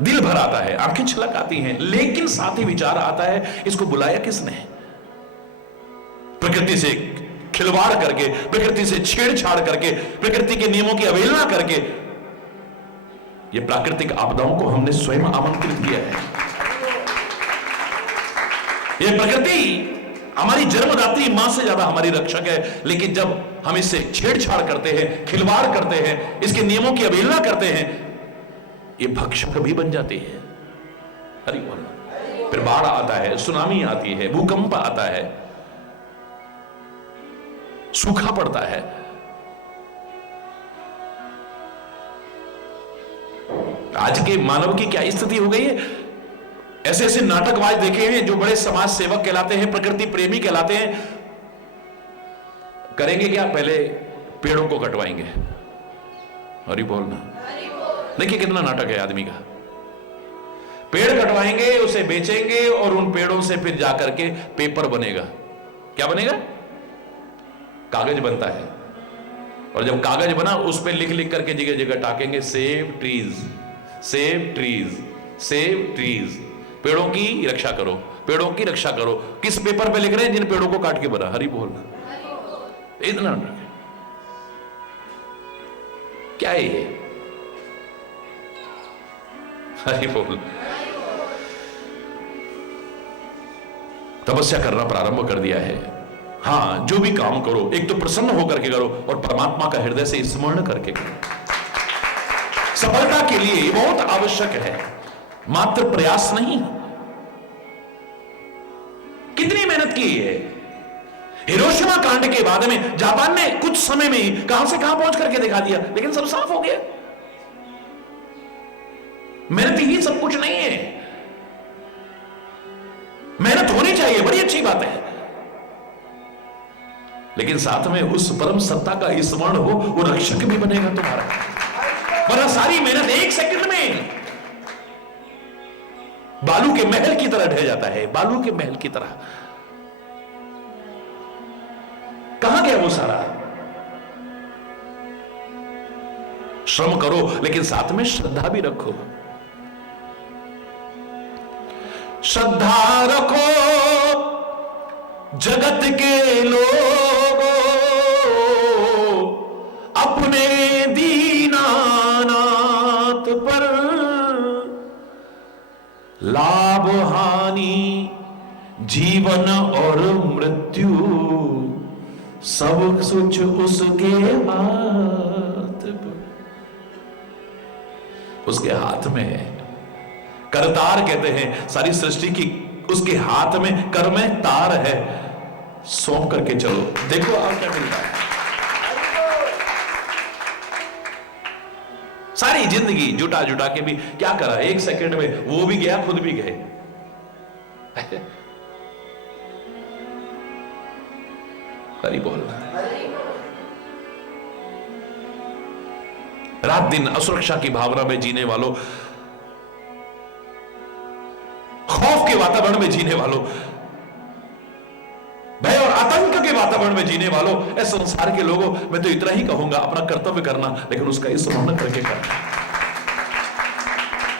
दिल भर आता है, आंखें छलक आती हैं, लेकिन साथ ही विचार आता है, इसको बुलाया किसने? प्रकृति से खिलवाड़ करके, प्रकृति से छेड़छाड़ करके, प्रकृति के नियमों की अवहेलना करके, ये प्राकृतिक आपदाओं को हमने स्वयं आमंत्रित किया है। ये प्रकृति हमारी जन्मदात्री मां से ज्यादा हमारी रक्षक है, लेकिन जब हम इससे छेड़छाड़ करते हैं, खिलवाड़ करते हैं, इसके नियमों की अवहेलना करते हैं, ये भक्षक भी बन जाती है। हरि बोल। फिर बाढ़ आता है, सुनामी आती है, भूकंप आता है, सूखा पड़ता है। आज के मानव की क्या स्थिति हो गई है? ऐसे ऐसे नाटकबाज देखे हैं जो बड़े समाज सेवक कहलाते हैं, प्रकृति प्रेमी कहलाते हैं, करेंगे क्या? पहले पेड़ों को कटवाएंगे। हरि बोलना। देखिए कितना नाटक है आदमी का। पेड़ कटवाएंगे, उसे बेचेंगे और उन पेड़ों से फिर जाकर के पेपर बनेगा। क्या बनेगा? कागज बनता है। और जब कागज बना उस पर लिख लिख करके जगह जगह टाकेंगे save trees, save trees, save trees. पेड़ों की रक्षा करो, पेड़ों की रक्षा करो। किस पेपर पे लिख रहे हैं? जिन पेड़ों को काट के बना। हरि बोल। इतना क्या है ये? हरि बोल। तपस्या करना प्रारंभ कर दिया है। हां, जो भी काम करो एक तो प्रसन्न होकर के करो और परमात्मा का हृदय से स्मरण करके करो। सफलता के लिए ये बहुत आवश्यक है, मात्र प्रयास नहीं। कितनी मेहनत की है। हिरोशिमा कांड के बाद में जापान ने कुछ समय में ही कहां से कहां पहुंच करके दिखा दिया, लेकिन सब साफ हो गया। मेहनत ही सब कुछ नहीं है। मेहनत होनी चाहिए, बड़ी अच्छी बात है, लेकिन साथ में उस परम सत्ता का स्मरण हो, वो रक्षक भी बनेगा तुम्हारा। वरना सारी मेहनत एक सेकंड में बालू के महल की तरह ढह जाता है। बालू के महल की तरह कहां गया वो सारा? श्रम करो लेकिन साथ में श्रद्धा भी रखो। श्रद्धा रखो जगत के लोगों, अपने दीनानाथ पर। लाभ हानि जीवन और मृत्यु सब कुछ उसके हाथ पर। उसके हाथ में है। करतार कहते हैं सारी सृष्टि की, उसके हाथ में कर में तार है। सौंप करके चलो, देखो आप क्या मिलता है। सारी जिंदगी जुटा जुटा के भी क्या करा? एक सेकंड में वो भी गया, खुद भी गए। हरि बोल। रात दिन असुरक्षा की भावना में जीने वालों, खौफ के वातावरण में जीने वालों, भय और आतंक के वातावरण में जीने वालों, इस संसार के लोगों, मैं तो इतना ही कहूंगा, अपना कर्तव्य करना, लेकिन उसका स्मरण करके करना।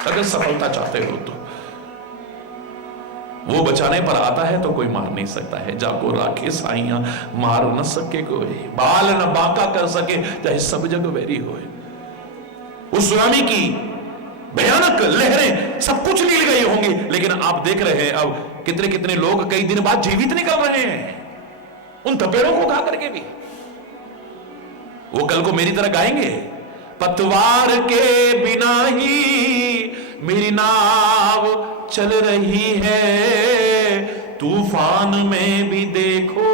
अगर सफलता चाहते हो तो वो बचाने पर आता है तो कोई मार नहीं सकता है। जाको राखे साइयां मार न सके कोई, बाल न बांका कर सके चाहे सब जग वैरी होए। उस सुनामी की भयानक लहरें सब कुछ नील गई होंगी, लेकिन आप देख रहे हैं अब कितने कितने लोग कई दिन बाद जीवित निकल रहे हैं उन थपेड़ों को खा करके भी। वो कल को मेरी तरह गाएंगे, पतवार के बिना ही मेरी नाव चल रही है, तूफान में भी देखो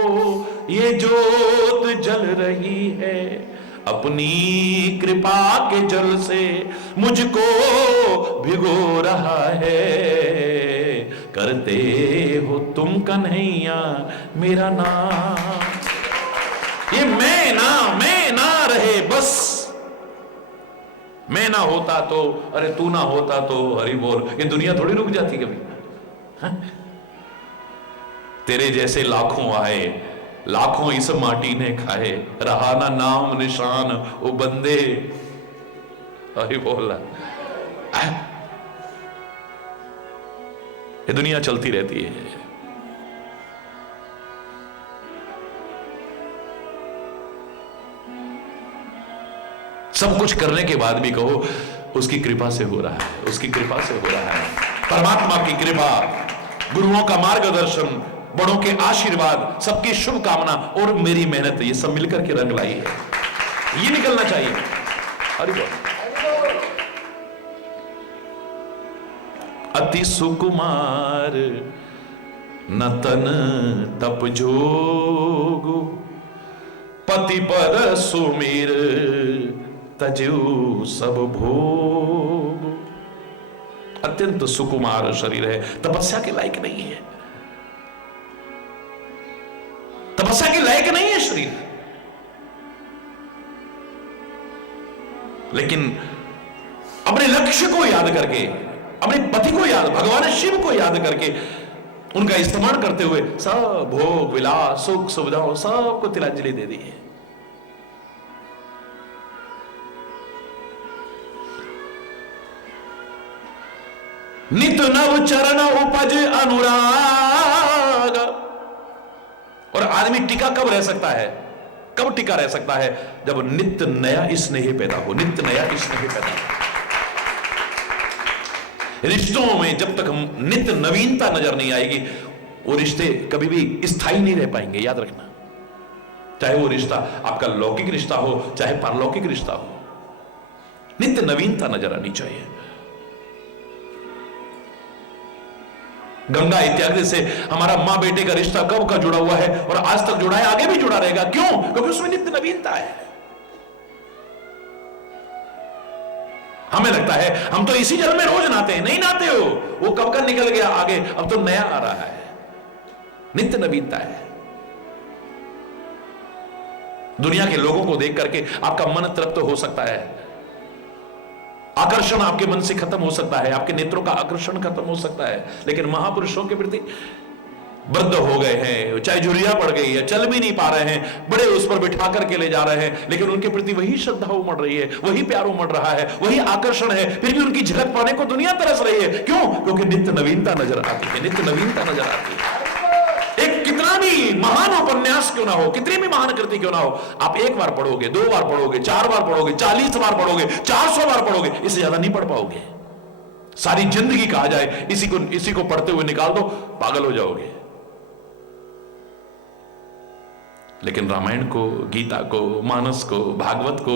ये जोत जल रही है, अपनी कृपा के जल से मुझको भिगो रहा है, करते हो तुम कन्हैया मेरा नाम। ये मैं ना रहे बस, मैं ना होता तो, अरे तू ना होता तो, हरि बोल, ये दुनिया थोड़ी रुक जाती कभी। हाँ? तेरे जैसे लाखों आए, लाखों इस माटी ने खाए, रहा ना नाम निशान ओ बंदे, हरि बोल। ये दुनिया चलती रहती है। सब कुछ करने के बाद भी कहो उसकी कृपा से हो रहा है, उसकी कृपा से हो रहा है। परमात्मा की कृपा, गुरुओं का मार्गदर्शन, बड़ों के आशीर्वाद, सबकी शुभकामना और मेरी मेहनत, ये सब मिलकर के रंग लाई है। ये निकलना चाहिए। हरि बोल। अति सुकुमार न तन तप जोगु, पति पर सुमिर तजु सब भोग। अत्यंत सुकुमार शरीर है, तपस्या के लायक नहीं है, तपस्या के लायक नहीं है शरीर। लेकिन अपने लक्ष्य को याद करके, अपने पति को याद, भगवान शिव को याद करके, उनका स्मरण करते हुए सब भोग विलास सुख सुविधाओं सबको तिलांजलि दे दी है। नित नव चरण उपज अनुराग। और आदमी टिका कब रह सकता है, कब टिका रह सकता है? जब नित्य नया स्नेह पैदा हो, नित्य नया स्नेह पैदा हो। रिश्तों में जब तक हम नित्य नवीनता नजर नहीं आएगी, वो रिश्ते कभी भी स्थायी नहीं रह पाएंगे, याद रखना। चाहे वो रिश्ता आपका लौकिक रिश्ता हो, चाहे पारलौकिक रिश्ता हो, नित्य नवीनता नजर आनी चाहिए। गंगा इत्यादि से हमारा मां बेटे का रिश्ता कब का जुड़ा हुआ है और आज तक जुड़ा है, आगे भी जुड़ा रहेगा। क्यों? क्योंकि उसमें नित्य नवीनता है। हमें लगता है हम तो इसी जल में रोज नहाते हैं, नहीं नहाते हो, वो कब का निकल गया आगे, अब तो नया आ रहा है। नित्य नवीनता है। दुनिया के लोगों को देख करके आपका मन तृप्त हो सकता है, आकर्षण आपके मन से खत्म हो सकता है, आपके नेत्रों का आकर्षण खत्म हो सकता है, लेकिन महापुरुषों के प्रति वृद्ध हो गए हैं, चाहे झुर्रियां पड़ गई है, चल भी नहीं पा रहे हैं, बड़े उस पर बिठा करके ले जा रहे हैं, लेकिन उनके प्रति वही श्रद्धा उमड़ रही है, वही प्यार उमड़ रहा है, वही आकर्षण है, फिर भी उनकी झलक पाने को दुनिया तरस रही है। क्यों? क्योंकि नित्य नवीनता नजर आती है, नित्य नवीनता नजर आती है। एक कितना भी महान उपन्यास क्यों ना हो, कितनी भी महान कृति क्यों ना हो, आप एक बार पढ़ोगे, 2 बार पढ़ोगे, 4 बार पढ़ोगे, 40 बार पढ़ोगे, 400 बार पढ़ोगे, इससे ज्यादा नहीं पढ़ पाओगे। सारी जिंदगी कहा जाए इसी को पढ़ते हुए निकाल दो, पागल हो जाओगे। लेकिन रामायण को, गीता को, मानस को, भागवत को,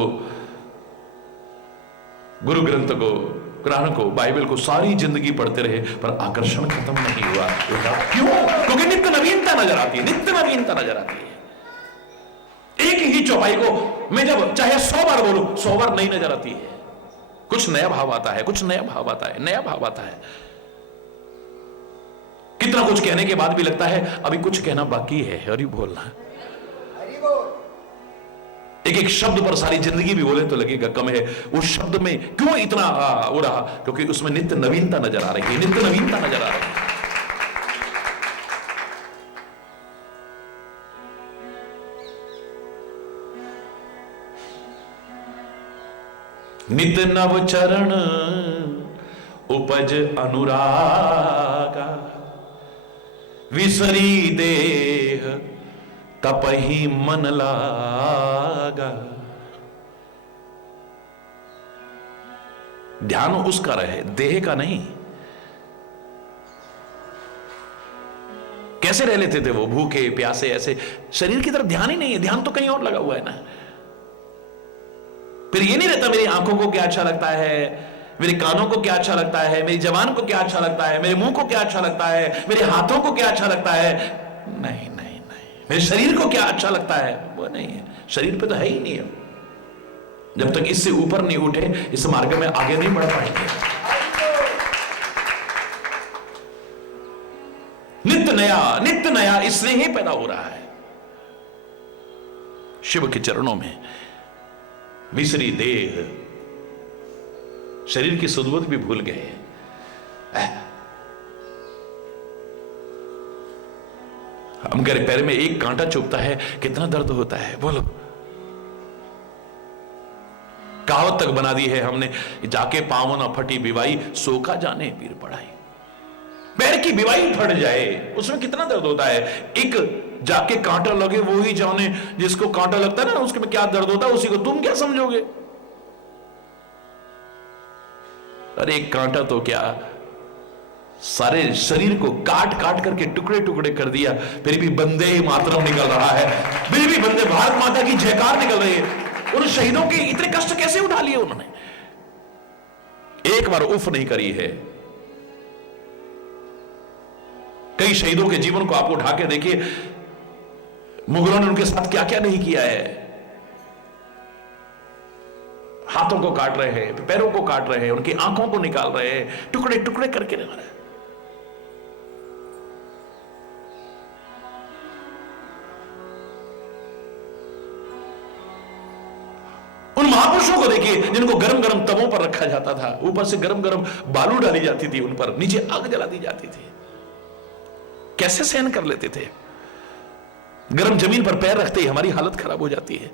गुरु ग्रंथ को, कुरान को, बाइबल को सारी जिंदगी पढ़ते रहे, पर आकर्षण खत्म नहीं हुआ। क्यों? क्योंकि नित्य नवीनता नजर आती है, नित्य नवीनता नजर आती है। एक ही चौपाई को मैं जब चाहे 100 बार बोलूं, 100 बार नहीं नजर आती है। कुछ नया भाव आता है, कुछ नया भाव आता है, नया भाव आता है। कितना कुछ कहने के बाद भी लगता है अभी कुछ कहना बाकी है, हरि बोलना। एक एक शब्द पर सारी जिंदगी भी बोले तो लगेगा कम है। उस शब्द में क्यों इतना हो रहा? क्योंकि उसमें नित्य नवीनता नजर आ रही है, नित्य नवीनता नजर आ रही है। नित्य नव चरण उपज अनुरागा, विसरी देह तपहि मन लागा। ध्यान उसका रहे, देह का नहीं। कैसे रह लेते थे वो, भूखे प्यासे, ऐसे शरीर की तरफ ध्यान ही नहीं है, ध्यान तो कहीं और लगा हुआ है ना। फिर ये नहीं रहता मेरी आंखों को क्या अच्छा लगता है, मेरे कानों को क्या अच्छा लगता है, मेरी जबान को क्या अच्छा लगता है, मेरे मुंह को क्या अच्छा लगता है, मेरे हाथों को क्या अच्छा लगता है। नहीं, मेरे शरीर को क्या अच्छा लगता है, वो नहीं है। शरीर पे तो है ही नहीं है। जब तक इससे ऊपर नहीं उठे, इस मार्ग में आगे नहीं बढ़ पाएंगे। नित्य नया इसलिए ही पैदा हो रहा है। शिव के चरणों में विसरी देह, शरीर की सुधबुध भी भूल गए। हम कह रहे पैर में एक कांटा चुभता है, कितना दर्द होता है, बोलो। कहावत तक बना दी है हमने, जाके पांव न फटी बिवाई, सोखा जाने पीर पड़ाई। पैर की बिवाई फट जाए, उसमें कितना दर्द होता है। एक जाके कांटा लगे, वो ही जाने जिसको कांटा लगता है ना, उसके में क्या दर्द होता है, उसी को तुम क्या समझोगे। अरे एक कांटा तो क्या, सारे शरीर को काट काट करके टुकड़े टुकड़े कर दिया, फिर भी वंदे मातरम निकल रहा है, फिर भी वंदे भारत माता की जयकार निकल रही है। उन शहीदों के इतने कष्ट कैसे उठा लिए उन्होंने, एक बार उफ नहीं करी है। कई शहीदों के जीवन को आप उठा के देखिए, मुगलों ने उनके साथ क्या क्या नहीं किया है। हाथों को काट रहे हैं, पैरों को काट रहे हैं, उनकी आंखों को निकाल रहे हैं, टुकड़े टुकड़े करके मार रहे हैं। उन महापुरुषों को देखिए जिनको गरम गरम तवों पर रखा जाता था, ऊपर से गरम गरम बालू डाली जाती थी, उन पर नीचे आग जला दी जाती थी। कैसे सहन कर लेते थे। गरम जमीन पर पैर रखते ही हमारी हालत खराब हो जाती है।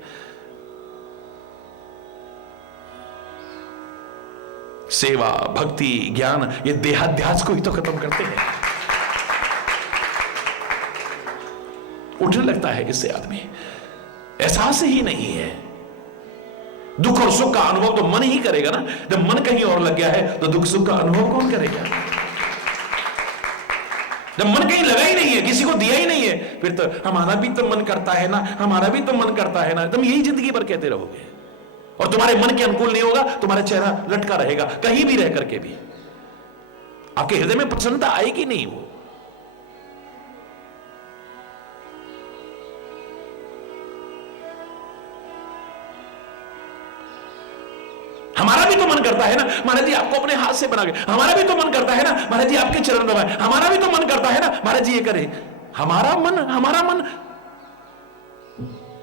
सेवा, भक्ति, ज्ञान, ये देहाध्यास को ही तो खत्म करते हैं। उठने लगता है इससे आदमी, एहसास ही नहीं है। दुख और सुख का अनुभव तो मन ही करेगा ना। जब मन कहीं और लग गया है तो दुख सुख का अनुभव कौन करेगा। जब मन कहीं लगा ही नहीं है, किसी को दिया ही नहीं है, फिर तो हमारा भी तो मन करता है ना, हमारा भी तो मन करता है ना, तुम यही जिंदगी भर कहते रहोगे। और तुम्हारे मन के अनुकूल नहीं होगा, तुम्हारा चेहरा लटका रहेगा कहीं भी रह करके भी। आपके हृदय में प्रसन्नता आएगी नहीं। वो हमारा भी तो मन करता है ना महाराज जी आपको अपने हाथ से बना के, हमारा भी तो मन करता है ना महाराज जी आपके चरण दबाए, हमारा भी तो मन करता है ना महाराज जी ये करे। हमारा मन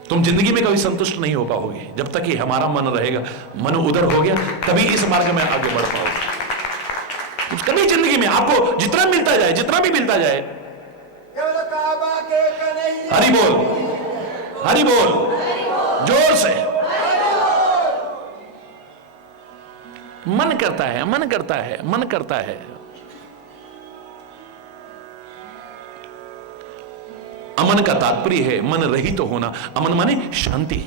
तुम जिंदगी में कभी संतुष्ट नहीं हो पाओगे जब तक कि हमारा मन रहेगा। मन उधर हो गया तभी इस मार्ग में आगे बढ़ पाओगे। कभी जिंदगी में आपको जितना मिलता जाए, जितना भी मिलता जाए, हरि बोल, हरि बोल, जोर से। मन करता है, मन करता है, मन करता है। अमन का तात्पर्य है मन रहित तो होना। अमन माने शांति,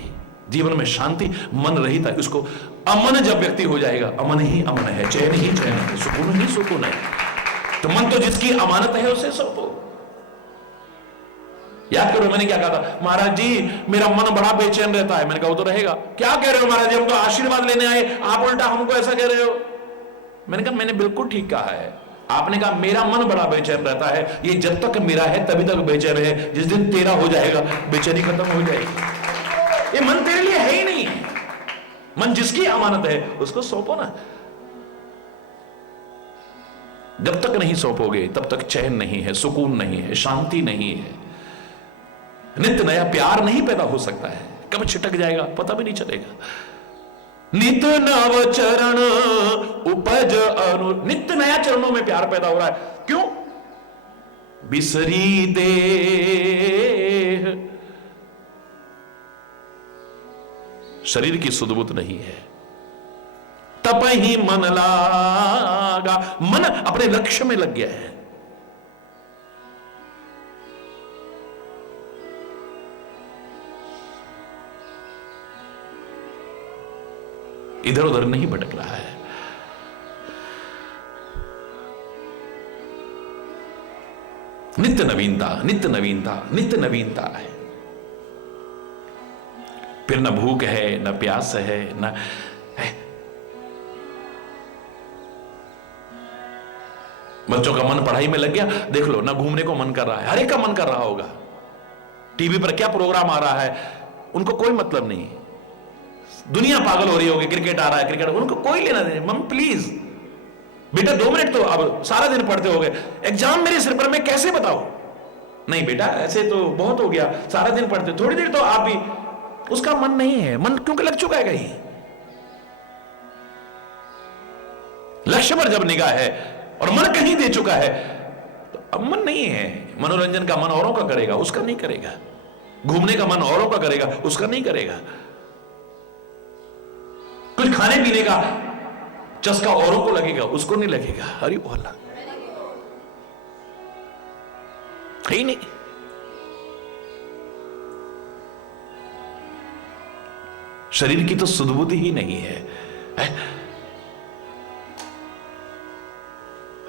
जीवन में शांति, मन रहित है। उसको अमन जब व्यक्ति हो जाएगा, अमन ही अमन है, चैन ही चैन है, सुकून ही सुकून है। तो मन तो जिसकी अमानत है उसे सौंपो। याद करो मैंने क्या कहा था, महाराज जी मेरा मन बड़ा बेचैन रहता है। मैंने कहा वो तो रहेगा। क्या कह रहे हो महाराज जी, हम तो आशीर्वाद लेने आए, आप उल्टा हमको ऐसा कह रहे हो। मैंने कहा मैंने बिल्कुल ठीक कहा है। आपने कहा मेरा मन बड़ा बेचैन रहता है, ये जब तक मेरा है तभी तक बेचैन है, जिस दिन तेरा हो जाएगा बेचैनी खत्म हो जाएगी। ये मन तेरे लिए है ही नहीं। मन जिसकी अमानत है उसको सौंपो ना। जब तक नहीं सौंपोगे तब तक चैन नहीं है, सुकून नहीं है, शांति नहीं है। नित्य नया प्यार नहीं पैदा हो सकता है, कब छिटक जाएगा पता भी नहीं चलेगा। नित्य नव चरण उपज अनु, नित्य नया चरणों में प्यार पैदा हो रहा है। क्यों? बिसरी देह, शरीर की सुधबुद्ध नहीं है। तप ही मन लागा, मन अपने लक्ष्य में लग गया है। इधर उधर नहीं भटक रहा है। नित्य नवीनता, नित्य नवीनता, नित्य नवीनता है। फिर न भूख है, न प्यास है, न है। बच्चों का मन पढ़ाई में लग गया, देख लो ना घूमने को मन कर रहा है, हर एक का मन कर रहा होगा। टीवी पर क्या प्रोग्राम आ रहा है उनको कोई मतलब नहीं। दुनिया पागल हो रही होगी, क्रिकेट आ रहा है, क्रिकेट, उनको कोई लेना नहीं। मम प्लीज बेटा 2 मिनट तो, अब सारा दिन पढ़ते हो गए, एग्जाम मेरे सिर पर मैं कैसे बताऊं। नहीं बेटा ऐसे तो बहुत हो गया, सारा दिन पढ़ते, थोड़ी देर तो आप भी। उसका मन नहीं है, मन क्योंकि लग चुका है कहीं। लक्ष्य पर जब निगाह है और मन कहीं दे चुका है तो अब मन नहीं है। मनोरंजन का मन औरों का करेगा, उसका नहीं करेगा। घूमने का मन औरों का करेगा, उसका नहीं करेगा। कुछ खाने पीने का चस्का औरों को लगेगा, उसको नहीं लगेगा। हरि बोल, है ही नहीं। शरीर की तो सुधबुद्धि ही नहीं है, है?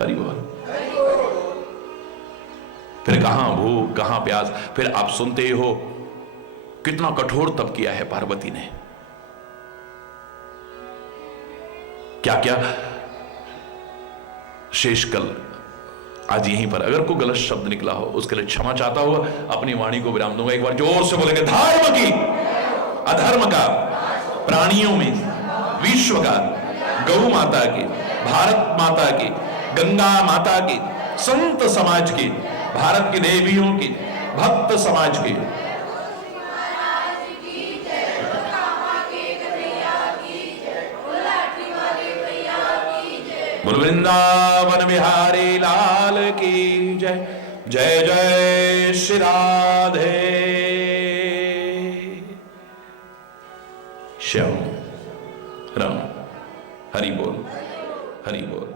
हरि बोल। फिर कहां भूख, कहां प्यास। फिर आप सुनते हो कितना कठोर तप किया है पार्वती ने। क्या क्या शेषकल आज यहीं पर अगर कोई गलत शब्द निकला हो उसके लिए क्षमा चाहता हुआ अपनी वाणी को विराम दूंगा। एक बार जोर से बोलेंगे, धर्म की, अधर्म का, प्राणियों में, विश्व का, गौ माता की, भारत माता की, गंगा माता की, संत समाज की, भारत की देवियों की, भक्त समाज की, बोल वृंदावन बिहारी लाल की जय। जय जय श्री राधे श्याम राम। हरि बोल, हरि बोल।